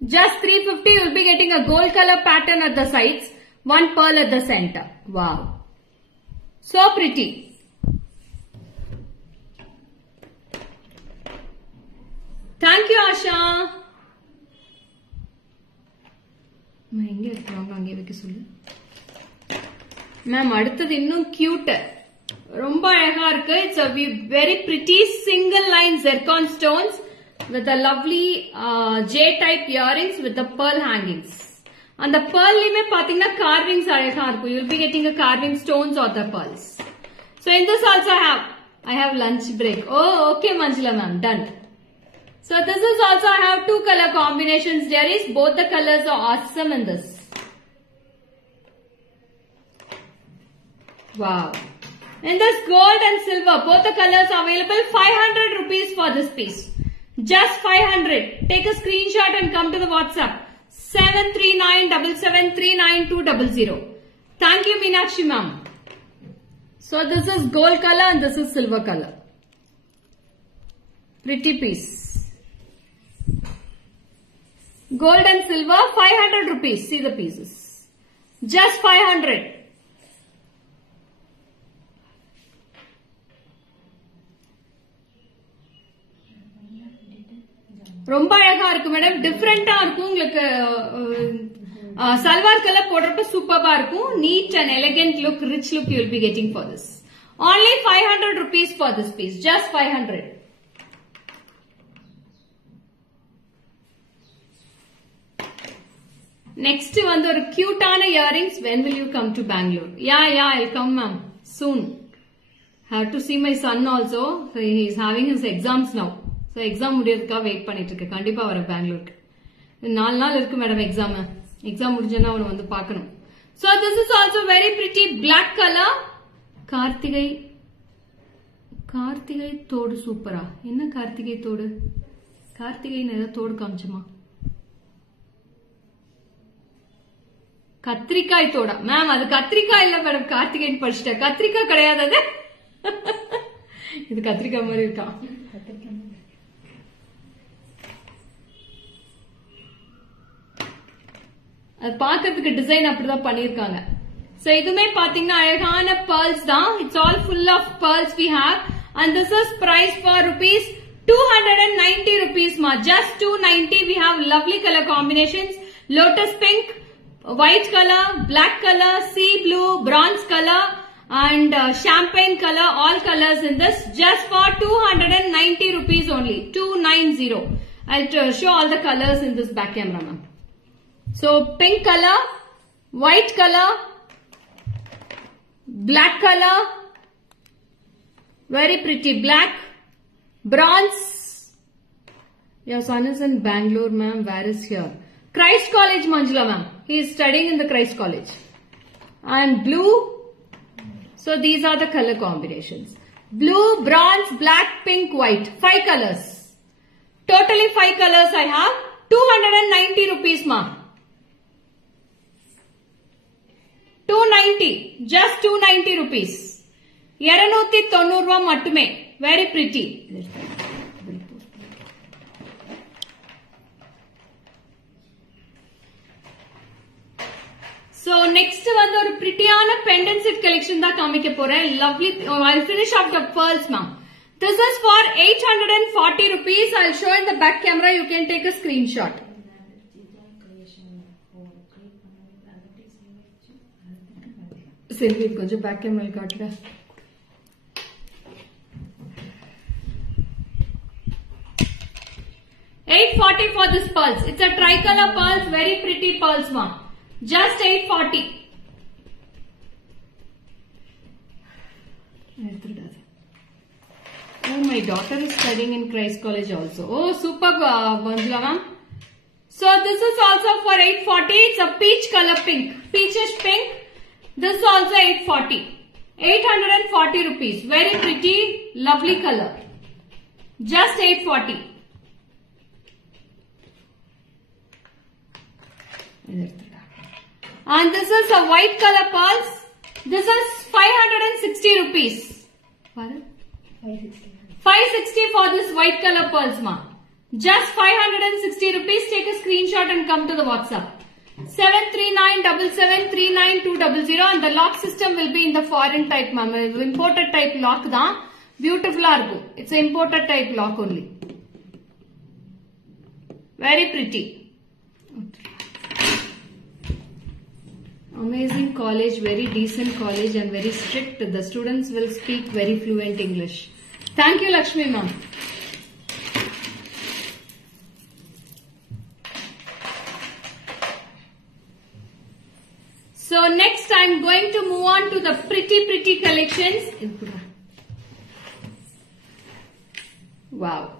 Just 350, you will be getting a gold color pattern at the sides, one pearl at the center. Wow. So pretty. Thank you, Asha. எங்க இருக்கிறவங்க அங்கே வைக்க சொல்லு ma'am. அடுத்தது இன்னும் cute, ரொம்ப அழகா இருக்கு. It's a very pretty single line zircon stones with a lovely J type earrings with the pearl hangings. And the pearlலயுமே பாத்தீங்கன்னா carvings அழகா இருக்கும். You will be getting a carving stones or the pearls. So in this also I have lunch break. Oh, okay, Manjula ma'am, done. So this is also I have two color combinations. There is both the colors are awesome in this. Wow. In this gold and silver, both the colors are available. 500 rupees for this piece. Just 500. Take a screenshot and come to the WhatsApp. 73977392000. Thank you, Meenakshi ma'am. So this is gold color and this is silver color. Pretty piece. Gold and silver, 500 rupees. See the pieces. Just 500. ரொம்ப அழகா இருக்கு madam. டிஃபரெண்டா இருக்கும் உங்களுக்கு. Salwar colour போடுறப்ப சூப்பரா இருக்கும். Neat and elegant look, rich look you will be getting for this. Only 500 rupees for this piece. Just 500. Next வந்து ஒரு cute-ஆன earrings. When will you come to Bangalore? Yeah, I'll come ma'am. Soon. Have to see my son also. So he is having his exams now. So exam முடியறதுக்காக wait பண்ணிட்டு இருக்கேன். கண்டிப்பா வர பெங்களூருக்கு. 4 நாள் இருக்கு மேடம் எக்ஸாம். எக்ஸாம் முடிஞ்சனா அவனை வந்து பார்க்கணும். So this is also very pretty black color. Karthigai தோடு சூப்பரா. என்ன கார்த்திகை தோடு? கார்த்திகை ஏதாவது தோடு காமிச்சுமா? கத்திரிக்காய் தோடா மேம்? அது கத்திரிக்காய் இல்ல மேடம், கார்த்திகை படிச்சுட்டேன். கத்திரிக்காய் கிடையாது அது. இது கத்திரிக்காய் மாதிரி இருக்கா? அது பாக்கிறதுக்கு டிசைன் அப்படிதான் பண்ணிருக்காங்க. So இதுமே பாத்தீங்கன்னா அழகான pearls தான். It's all full of pearls we have, and this is priced for rupees 290 rupees ma. Just 290. We have lovely color combinations: lotus pink, white color, black color, sea blue, bronze color, and champagne color. All colors in this. Just for 290 rupees only. 290. I'll show all the colors in this back camera, ma'am. So pink color, white color, black color, very pretty black, bronze. Your son is in Bangalore, ma'am. Where is here? Christ College, Manjula ma'am. He is studying in the Christ College. And blue. So these are the color combinations: blue, bronze, black, pink, white. 5 colors. Totally 5 colors I have. 290 rupees, ma'am. 290. Just 290 rupees. 290 ரூபாய் மட்டுமே. Very pretty. So next வந்து ஒரு prettyயான pendant set collection தான் காமிக்க போறேன். Lovely. I'll finish off the pearls, ma'am. This is for 840 rupees. I'll show in the back camera. You can take a screenshot. சரி கொஞ்சம் back camera காட்டுறேன். $840 for this pearls. It's a tricolor pearls, very pretty pearls, ma'am. Just $840. Oh, my daughter is studying in Christ College also. Oh, super, Manjula ma'am. So this is also for $840. It's a peach color pink, peachish pink. This is also $840. 840 rupees. Very pretty, lovely color. Just $840. And this is a white color pearls. This is 560 rupees. 560 for this white color pearls, ma. Just 560 rupees. Take a screenshot and come to the WhatsApp. 73977392000, and the lock system will be in the foreign type, ma'am. Imported type lock da. Beautiful argo. It's an imported type lock only. Very pretty. Amazing college, very decent college and very strict. The students will speak very fluent English. Thank you, Lakshmi ma'am. So next I'm going to move on to the pretty collections. Wow.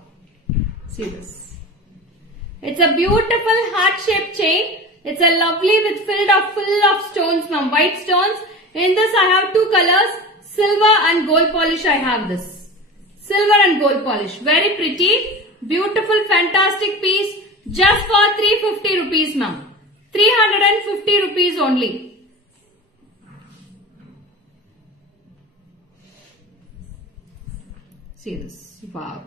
See this. It's a beautiful heart-shaped chain. It's a lovely with full of stones, ma'am. White stones. In this I have two colors. Silver and gold polish I have this. Silver and gold polish. Very pretty. Beautiful, fantastic piece. Just for 350 rupees, ma'am. 350 rupees only. See this. Wow.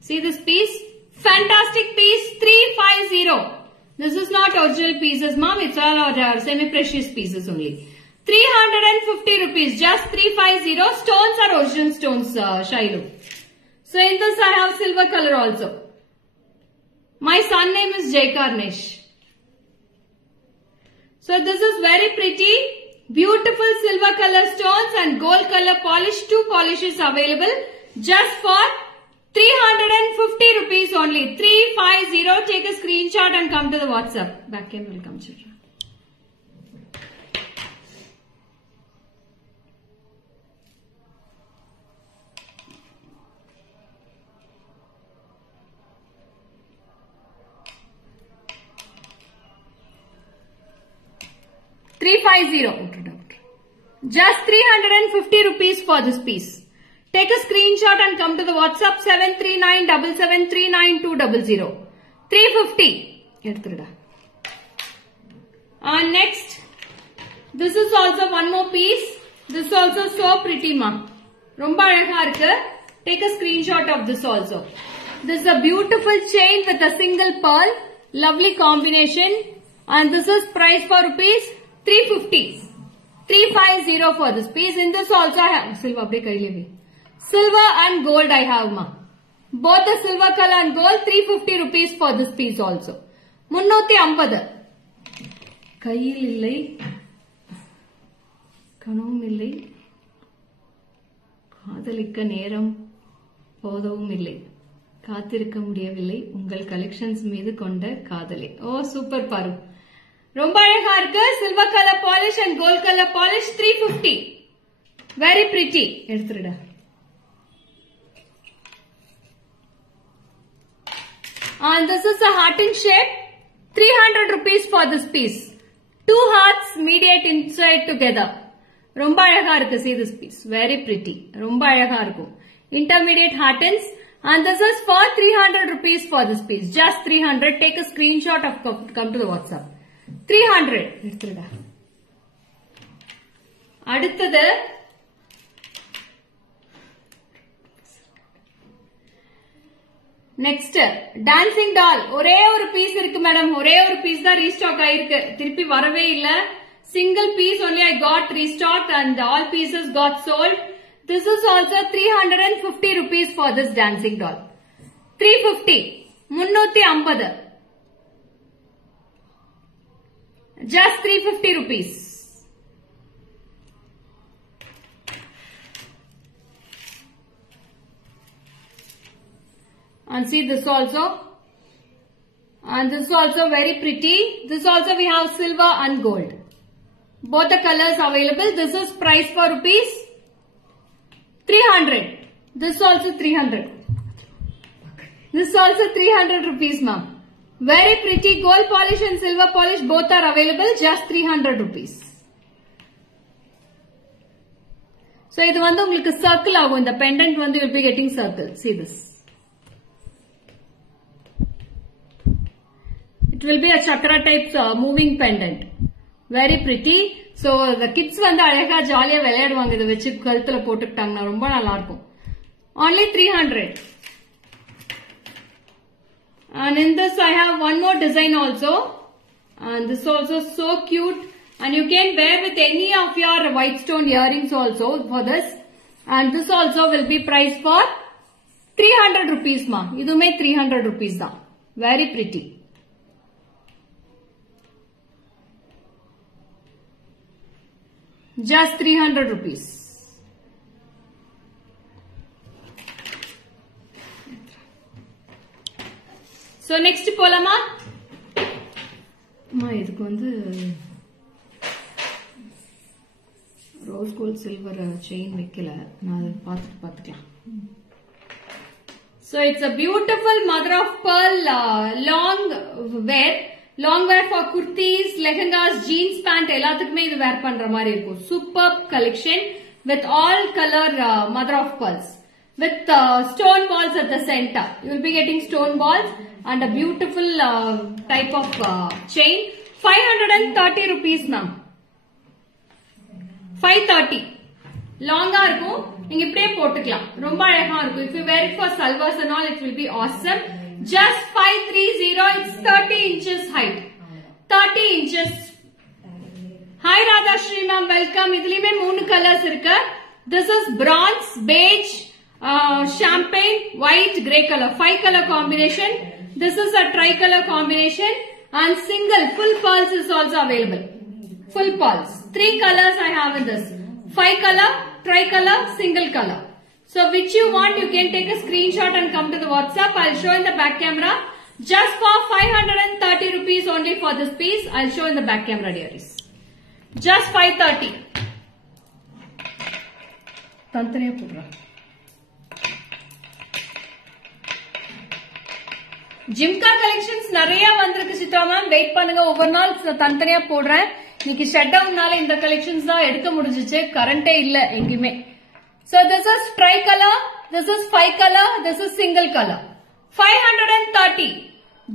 See this piece? Fantastic piece. 350. This is not original pieces, ma'am. It's all our semi-precious pieces only. 350 rupees. Just 350. Stones are original stones, Shailu. So in this I have silver color also. My son name is Jay Karnesh. So this is very pretty. Beautiful silver color stones and gold color polish. Two polishes available. Just for 350 rupees only. 350. Take a screenshot and come to the WhatsApp. Back end will come, children. Just 350 rupees for this piece. Take a screenshot and come to the WhatsApp 73977399200. 350. And next, this is also one more piece. This is also so pretty, ma. Romba azhaga irukku. Take a screenshot of this also. This is a beautiful chain with a single pearl. Lovely combination. And this is price for rupees 350. 350 for this piece. In this also I have silver and gold I have, ma. Both the silver color and gold, 350 rupees for this piece also. 350. Kayil illai. Kanavum illai. Kaathalikka neram podavum illai. Kaathirukka mudiyavillai. Ungal collections meedu konda kaadhale. Oh, super paru. Romba azhaga irukku. Silver color polish and gold color polish, 350. Very pretty. Eduthuda. And this is a heart in shape. 300 rupees for this piece. Two hearts mediate inside together. Romba azhaga irukku. See this piece. Very pretty. Romba azhaga irukku. Intermediate heartens. And this is for 300 rupees for this piece. Just 300. Take a screenshot of come to the WhatsApp. 300. Eduthuda. Aduthadu. Next, dancing doll. ஒரே ஒரு piece இருக்கு madam. ஒரே ஒரு piece தான் restock ஆயிருக்கு. திருப்பி வரவே இல்ல. Single piece only I got restocked and all pieces got sold. This is also 350 rupees for this dancing doll. 350. 350. Just 350 rupees. And see this also. And this is also very pretty. This also we have silver and gold. Both the colors available. This is price for rupees 300. This also 300. This also 300 rupees, ma'am. Very pretty gold polish and silver polish. Both are available. Just 300 rupees. So, இது வந்து உங்களுக்கு circle ஆகும். இந்த pendant வந்து you will be getting circle. See this. It will be a chakra type moving pendant. Very pretty. So the kids வந்து அழகா ஜாலியா விளையாடுவாங்க இத வச்சு கழுத்துல போட்டுட்டாங்கன்னா ரொம்ப நல்லா இருக்கும். Only 300. And in this I have one more design also. And this also so cute. And you can wear with any of your white stone earrings also for this. And this also will be priced for 300 rupees, ma. Idume 300 rupees da. Very pretty. Just 300 rupees. So next polama. Ma idukku vandu rose gold silver chain vekkala na paathukalam. So it's a beautiful mother of pearl long wear for kurtis, lehengas, jeans pant ellathukkume idu wear pandra mari irukum. Superb collection with all color mother of pearls with stone balls at the center. You will be getting stone balls and a beautiful type of chain. 530 rupees ma'am. 530. Longer இருக்கும். நீங்க இப்படியே போட்டுக்கலாம். ரொம்ப அழகா இருக்கும். If you wear it for salwars and all, it will be awesome. Just 530. It's 30 inches height. 30 inches. Hi Radha Shri ma'am, welcome. இதுலயுமே 3 colors இருக்கு. This is bronze, beige, champagne, white, grey color. 5 color combination. This is a tricolor combination and single full pearls is also available. Full pearls. 3 colors I have in this. 5 color, tricolor, single color. So which you want, you can take a screenshot and come to the WhatsApp. I'll show in the back camera. Just for 530 rupees only for this piece. I'll show in the back camera, dearies. Just 530. Tantaniya pura. Jimka collections நிறைய வந்திருக்கு Chitra ma'am. Wait பண்ணுங்க, ஒவ்வொரு நாள் தனித்தனியா போடுறேன். இன்னைக்கு shut டவுன்னால இந்த collections தான் எடுக்க முடிஞ்சிச்சு. கரண்டே இல்ல எங்கேயுமே. So this is tricolor, this is 5 color, this is single color. 530.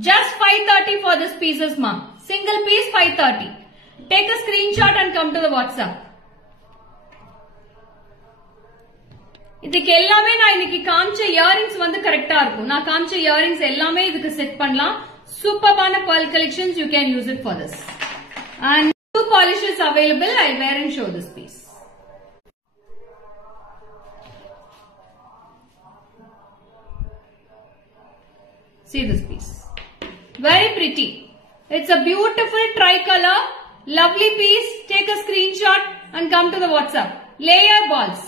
Just 530 for this pieces ma'am. Single piece 530. Take a screenshot and come to the WhatsApp. இதுக்கு எல்லாமே நான் இன்னைக்கு காமிச்ச இயரிங்ஸ் வந்து கரெக்டா இருக்கும். நான் காமிச்ச இயரிங்ஸ் எல்லாமே இதுக்கு செட் பண்ணலாம். சூப்பர்பான pearl collections, you can use it for this. And 2 polishes available. I'll wear and show this piece. See this piece. Very pretty. It's a beautiful tricolor. Lovely piece. Take a screenshot and come to the WhatsApp. Layer balls.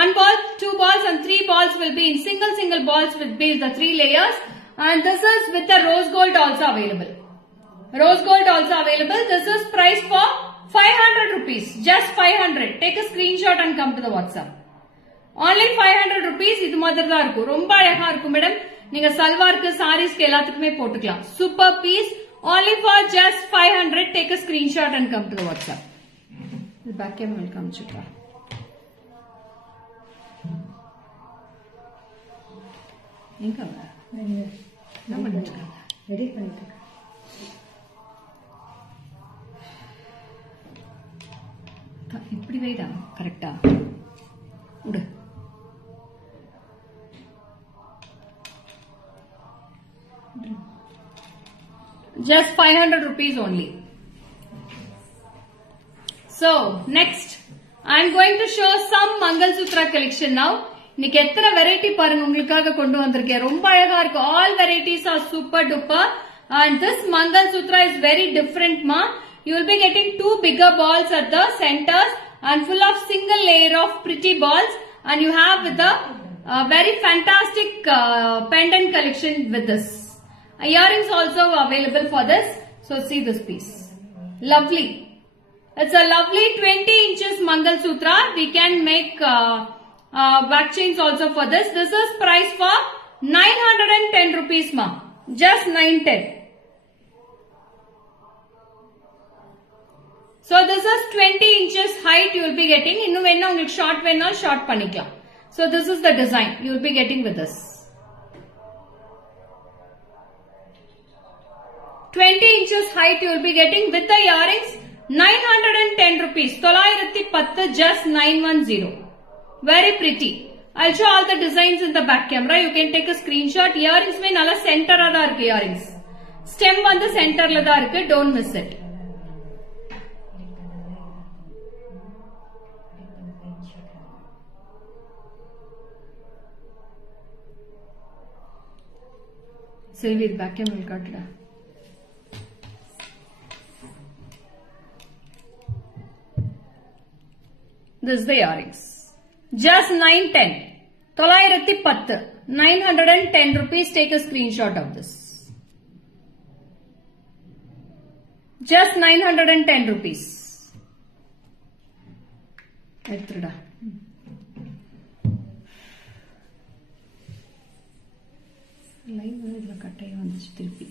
1 ball, 2 balls and 3 balls will be in single balls will be the 3 layers. And this is with the rose gold also available. Rose gold also available. This is priced for 500 rupees. Just 500. Take a screenshot and come to the WhatsApp. Only 500 rupees. இது மாதிரி தான் இருக்கும். ரொம்ப அழகா இருக்கும் madam. நீங்க சல்வார்க்கு சாரீஸ்க்கு எல்லாத்துக்குமே போட்டுக்கலாம். Super piece. Only for just 500. Take a screenshot and come to the WhatsApp. The back camera will come chitra. எங்க வர? என்ன பண்ணிட்டு இருக்க? ரெடி பண்ணிட்டு இருக்க. இப்படி வைடா கரெக்டா உடு. Just 500 rupees only. So next I'm going to show some Mangalsutra collection now. இன்னைக்கு எத்தனை வெரைட்டி பாருங்க உங்களுக்காக கொண்டு வந்திருக்கேன். ரொம்ப அழகா இருக்கு. All varieties are super duper and this Mangalsutra is very different ma. You will be getting 2 bigger balls at the centers and full of single layer of pretty balls, and you have with the very fantastic pendant collection with this. Earrings also available for this. So see this piece. Lovely. It's a lovely 20 inches Mangalsutra. We can make back chains also for this. This is priced for 910 rupees ma. Just 910. So this is 20 inches height you will be getting. இன்னும் வேணா உங்களுக்கு short வேணா short பண்ணிக்கலாம். So this is the design you will be getting with this. 20 inches height you will be getting with the earrings. 910 rupees. 910 just 910. Very pretty. I'll show all the designs in the back camera. You can take a screenshot. Earrings mein nalla center ah da irukku earrings. Stem vandu center la da irukku. Don't miss it. Selvi இது back camera காட்டுடா. This is the earrings. Just 910. 910. 910 rupees. Take a screenshot of this. Just 910 rupees. Etrida. Live idla kattay vandichu thirupi.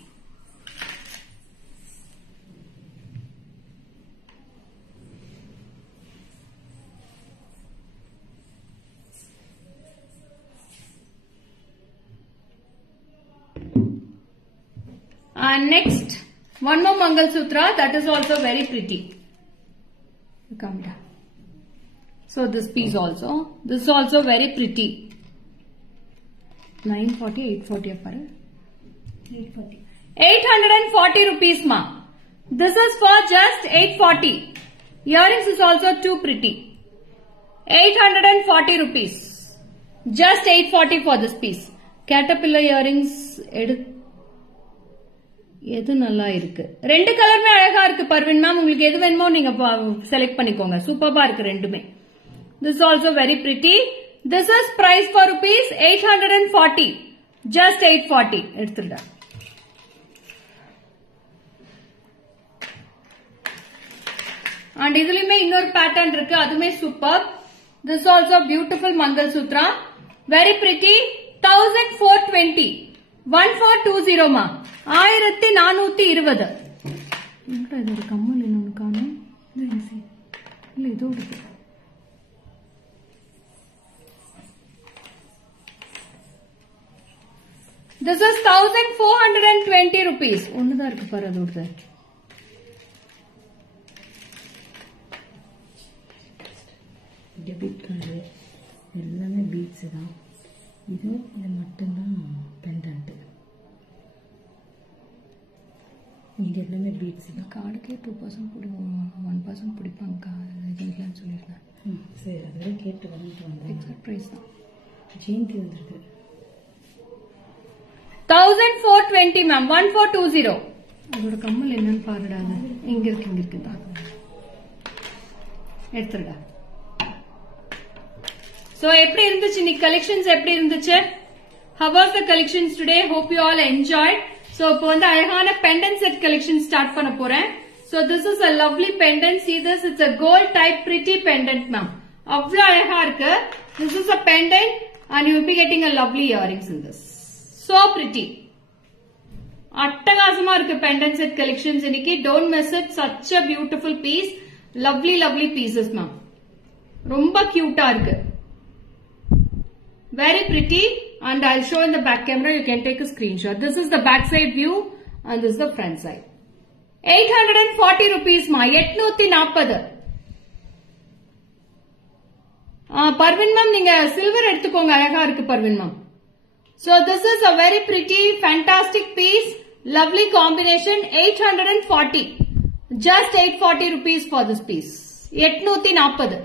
And next, one more Mangal Sutra that is also very pretty. Come down. So this piece also. This is also very pretty. 940, 840 appara. 840. 840 rupees ma. This is for just 840. Earrings is also too pretty. 840 rupees. Just 840 for this piece. Caterpillar earrings. எது நல்லா இருக்கு ரெண்டு கலருமே அழகா இருக்கு Parveen ma'am உங்களுக்கு எது வேணுமோ நீங்க செலக்ட் பண்ணிக்கோங்க சூப்பர்பா இருக்கு ரெண்டுமே this also very pretty this is price for rupees 840 just 840 எடுத்துடா and இதுலயுமே இன்னொரு பேட்டர்ன் இருக்கு அதுமே super this also beautiful Mangal Sutra very pretty 1420 1420 மா 1420 இது ஒரு கம்மல் இன்னொன்னு காணோம் இல்ல இதோ இருக்கு this is 1420 rupees ஒண்ணுதான் இருக்கு பாரு அதோட டெபிட் கார்டு எல்லாமே பீட்ஸ் தான் இது மட்டும்தான் பெண்டன்ட் இது எல்லாமே பீட்ஸ் தான் கார்டுக்கே 2% பிடிக்கும் 1% பிடிப்பாங்க இதுன்னு சொல்லியிருந்தேன் சரி அதெல்லாம் கேட்டு வந்துட்டு வந்தேன் எக்ஸாக்ட் ப்ரைஸ் தான் ஜெயந்தி வந்துருக்கு 1420 மேம் 1420 அதோட கம்மல் என்னன்னு பாருடா இங்க இருக்குதா எடுத்துடா So, எப்படி இருந்துச்சு நீ collections எப்படி இருந்துச்சு? How was the collections today? Hope you all enjoyed. So, இப்போ வந்து அழகான pendant set collection start பண்ண போறேன். So, this is a lovely pendant. See this? It's a gold type pretty pendant ma'am. அவ்வளவு அழகா இருக்கு. This is a pendant and you will be getting a lovely earrings in this. So pretty. அட்டகாசமா இருக்கு pendant set collections இன்னைக்கு. Don't miss it. Such a beautiful piece. Lovely lovely pieces ma'am. ரொம்ப கியூட்டா இருக்கு. Very pretty and I'll show in the back camera. You can take a screenshot. This is the back side view and this is the front side. 840 rupees ma. 840. Parvin ma'am, நீங்க silver எடுத்துக்கோங்க அழகா இருக்கு Parvin ma'am. So this is a very pretty, fantastic piece. Lovely combination. 840. Just 840 rupees for this piece. 840.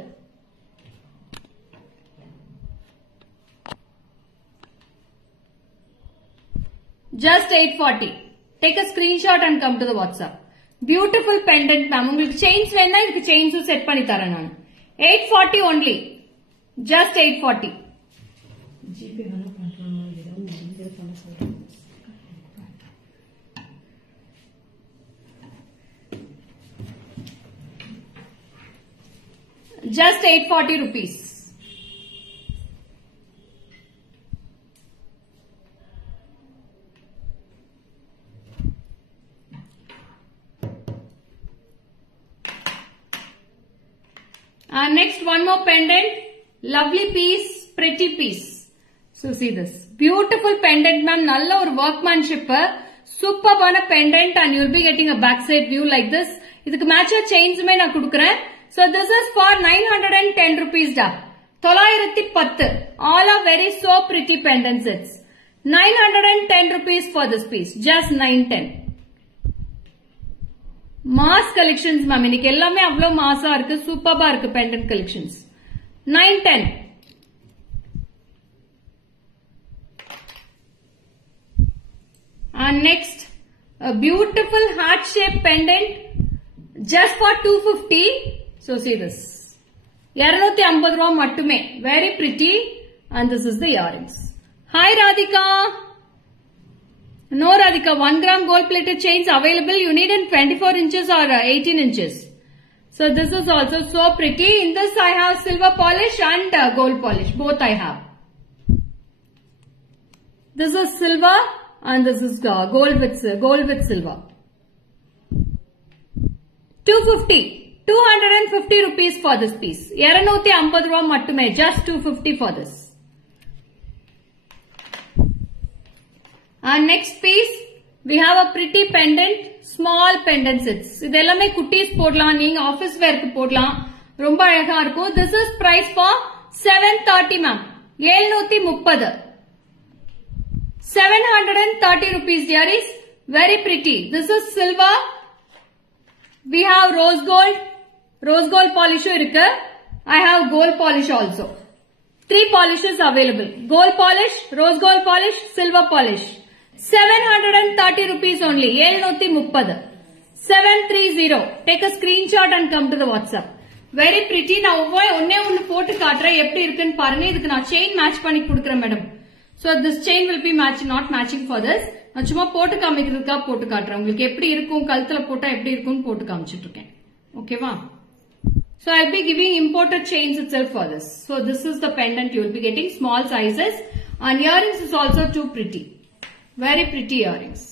Just 840. Take a screenshot and come to the WhatsApp. Beautiful pendant ma'am. உங்களுக்கு chains வேணா இதுக்கு chains set பண்ணி தரேன் நான். 840 only. Just 840. GPay வேணா பண்றாங்க ஏதாவது முடிஞ்சது பண்ண சொல்றேன். Just 840 rupees. Next one more pendant. Lovely piece, pretty piece. So see this. Beautiful pendant ma'am. Nalla or workmanship. Superb on a pendant and you'll be getting a backside view like this. Idhukku match chains mein na kudukren. So this is for 910 rupees da. 910. All are very so pretty pendant sets. 910 rupees for this piece. Just 910. Mass collections ma'am இன்னைக்கு எல்லாமே அவ்வளவு மாசா இருக்கு சூப்பர்பா இருக்கு pendant collections 910 And next, a beautiful heart shaped pendant just for 250. So see this. 250 ரூபாய் மட்டுமே. Very pretty. And this is the earrings. Hi Radhika. No Radhika, 1 gram gold plated chains available. You need in 24 inches or 18 inches. So this is also so pretty. In this I have silver polish and gold polish. Both I have. This is silver and this is gold with silver. 250. 250 rupees for this piece. 250 ரூபாய் மட்டுமே. Just 250 for this. And next piece, we have a pretty pendant, small pendant sets. இது எல்லாமே குட்டீஸ் போடலாம், நீங்க office வேர்க்கு போடலாம், ரொம்ப அழகா இருக்கும். This is price for 730 ma'am. 730. 730 rupees there is. Very pretty. This is silver. We have rose gold polish irukku. I have gold polish also. 3 polishes available. Gold polish, rose gold polish, silver polish. 730 rupees only. 730. 730. Take a screenshot and come to the WhatsApp. Very pretty. நான் ஒன்னு போட்டு காட்றேன் எப்படி இருக்குன்னு பாருங்க. இதுக்கு நான் chain match பண்ணி கொடுக்கிறேன் madam. So this chain will be not matching for this. நான் சும்மா போட்டு காமிக்கிறதுக்காக போட்டு காட்றேன். உங்களுக்கு எப்படி இருக்கும், கழுத்துல போட்டா எப்படி இருக்கும்னு போட்டு காமிச்சிட்டு இருக்கேன். ஓகேவா? So I'll be giving imported chains itself for this. So this is the pendant you will be getting, small sizes, and earrings is also too pretty. Very pretty earrings.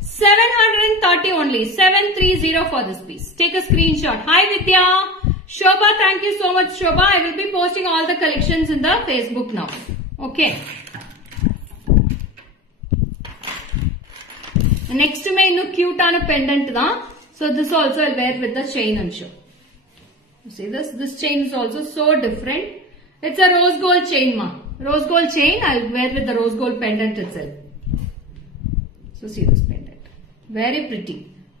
730 only. 730 for this piece. Take a screenshot. Hi Vidya. Shobha, thank you so much Shobha. I will be posting all the collections in the Facebook now. Okay. Next me innu cute ana pendant da. So this also I'll wear with the chain and show. See this chain is also so different. It's a rose gold chain ma. Rose gold chain I'll wear with the rose gold pendant itself. So see this pendant. Very pretty.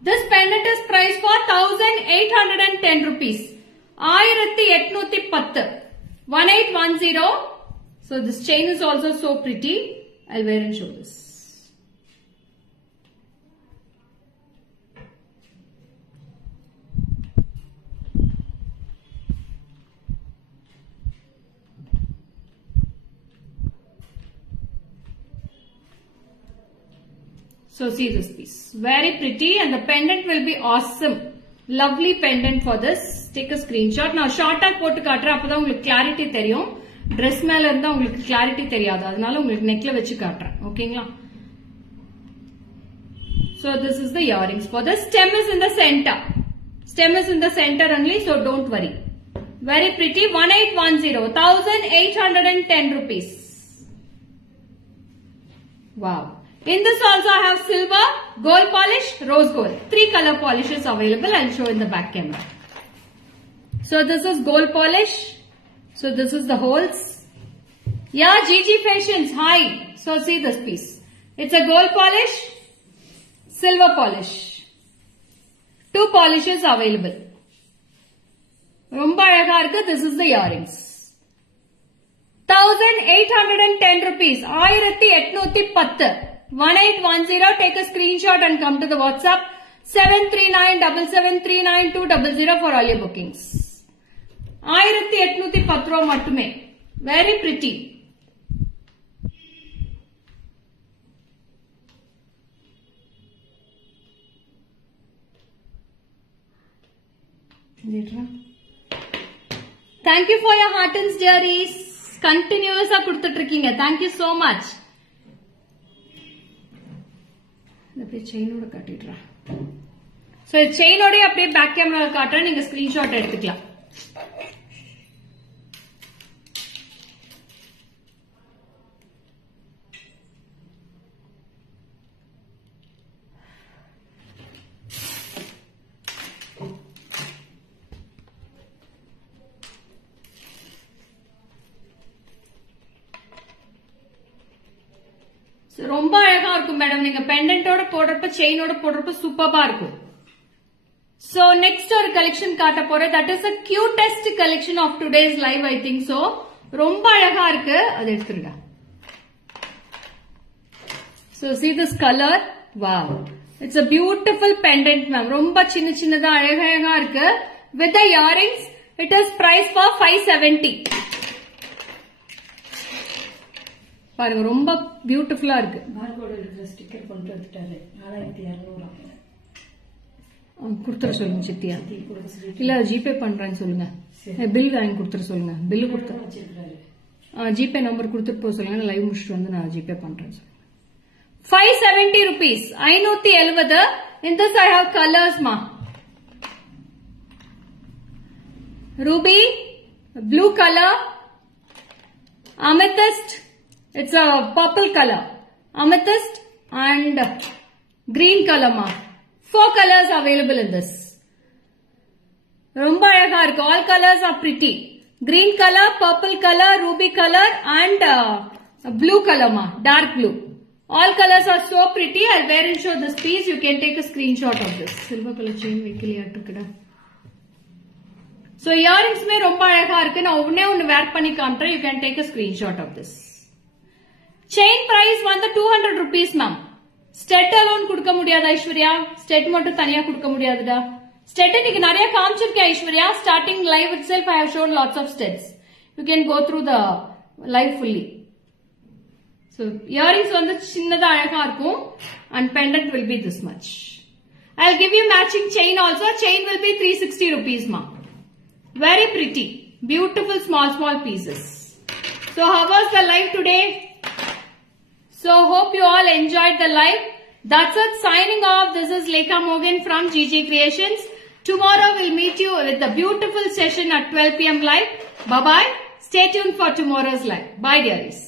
This pendant is priced for 1810 rupees. 1810. 1810. So this chain is also so pretty. I'll wear and show this. So see this piece. Very pretty and the pendant will be awesome. Lovely pendant for this. Take a screenshot. Now short tag போட்டு காட்றேன் அப்பதான் உங்களுக்கு clarity தெரியும். Dress மேல இருந்தா உங்களுக்கு clarity தெரியாது. அதனால உங்களுக்கு neckல வெச்சு காட்றேன். ஓகேங்களா? So this is the earrings for the stem is in the center. Stem is in the center only, so don't worry. Very pretty. 1810. 1810 rupees. Wow. In this also I have silver, gold polish, rose gold. 3 color polishes available. I'll show in the back camera. So this is gold polish. So this is the holes. Yeah, Gigi Fashions. Hi. So see this piece. It's a gold polish, silver polish. 2 polishes available. ரொம்ப அழகா இருக்கு. This is the earrings. 1810 rupees. 1810. 1810. Take a screenshot and come to the WhatsApp. 7397739 for all your bookings. 1810 ரூபாய் மட்டுமே. Very pretty. Thank you for your heartens dearies. Continuous கொடுத்துட்டு இருக்கீங்க. Thank you so much. அப்படியே செயினோட காட்டிடுறேன். So செயினோட அப்படியே back கேமரால காட்டுறேன். நீங்க screenshot எடுத்துக்கலாம். ரொம்ப அழகா இருக்கும் மேடம். நீங்க பெண்டன்ட்டோட போடுறப்ப செயினோட போடுறப்ப சூப்பரா இருக்கும். So next ஒரு கலெக்ஷன் காட்ட போறேன். That is the cutest collection of today's live, I think so. ரொம்ப அழகா இருக்கு. அது எடுத்துருங்க. So see this color. Wow. It's a beautiful pendant, ma'am. Romba chinna chinnada alaga irukku. With the earrings, it is priced for 570. பாருங்க ரொம்ப பியூட்டிஃபுல்லா இருக்கு. Barcode இருக்கிற ஸ்டிக்கர் கொண்டு வந்துட்டாரு. 4200 குடுத்துற சொல்லுங்க சித்தியா. இல்ல ஜிபே பண்றேன்னு சொல்லுங்க. பில் வாங்கி கொடுத்துற சொல்லுங்க. பில் கொடுத்து ஜிபே நம்பர் கொடுத்துட்டு போக சொல்லுங்க. லைவ் முடிச்சுட்டு வந்து நான் ஜிபே பண்றேன். 570 rupees. 570. In this I have colors, ma. Ruby, blue color, amethyst. It's a purple color. Amethyst and green color, ma. 4 colors available in this. Romba alaga irukku. All colors are pretty. Green color, purple color, ruby color and blue color, ma. Dark blue. All colors are so pretty. I'll wear and show this piece. You can take a screenshot of this. Silver color chain vekkaliyaattukada. So earrings me romba alaga irukku. Na onne wear panni kaamren. You can take a screenshot of this. Chain price வந்து 200 rupees, ma'am. Stet alone kudukka mudiyadha Aishwarya. Stet மட்டும் தனியா kudukka mudiyadha. Stet இன்னைக்கு நிறைய காமிச்சிருக்கேன் Aishwarya. Starting live itself I have shown lots of stets. You can go through the live fully. So earrings வந்து சின்னதா அழகா இருக்கும் and pendant will be this much. I'll give you matching chain also. Chain will be 360 rupees, ma. Very pretty. Beautiful small pieces. So how was the live today? So hope you all enjoyed the live. That's it. Signing off. This is Lekha Mogan from GG Creations. Tomorrow we'll meet you with a beautiful session at 12 PM live. Bye bye. Stay tuned for tomorrow's live. Bye dearies.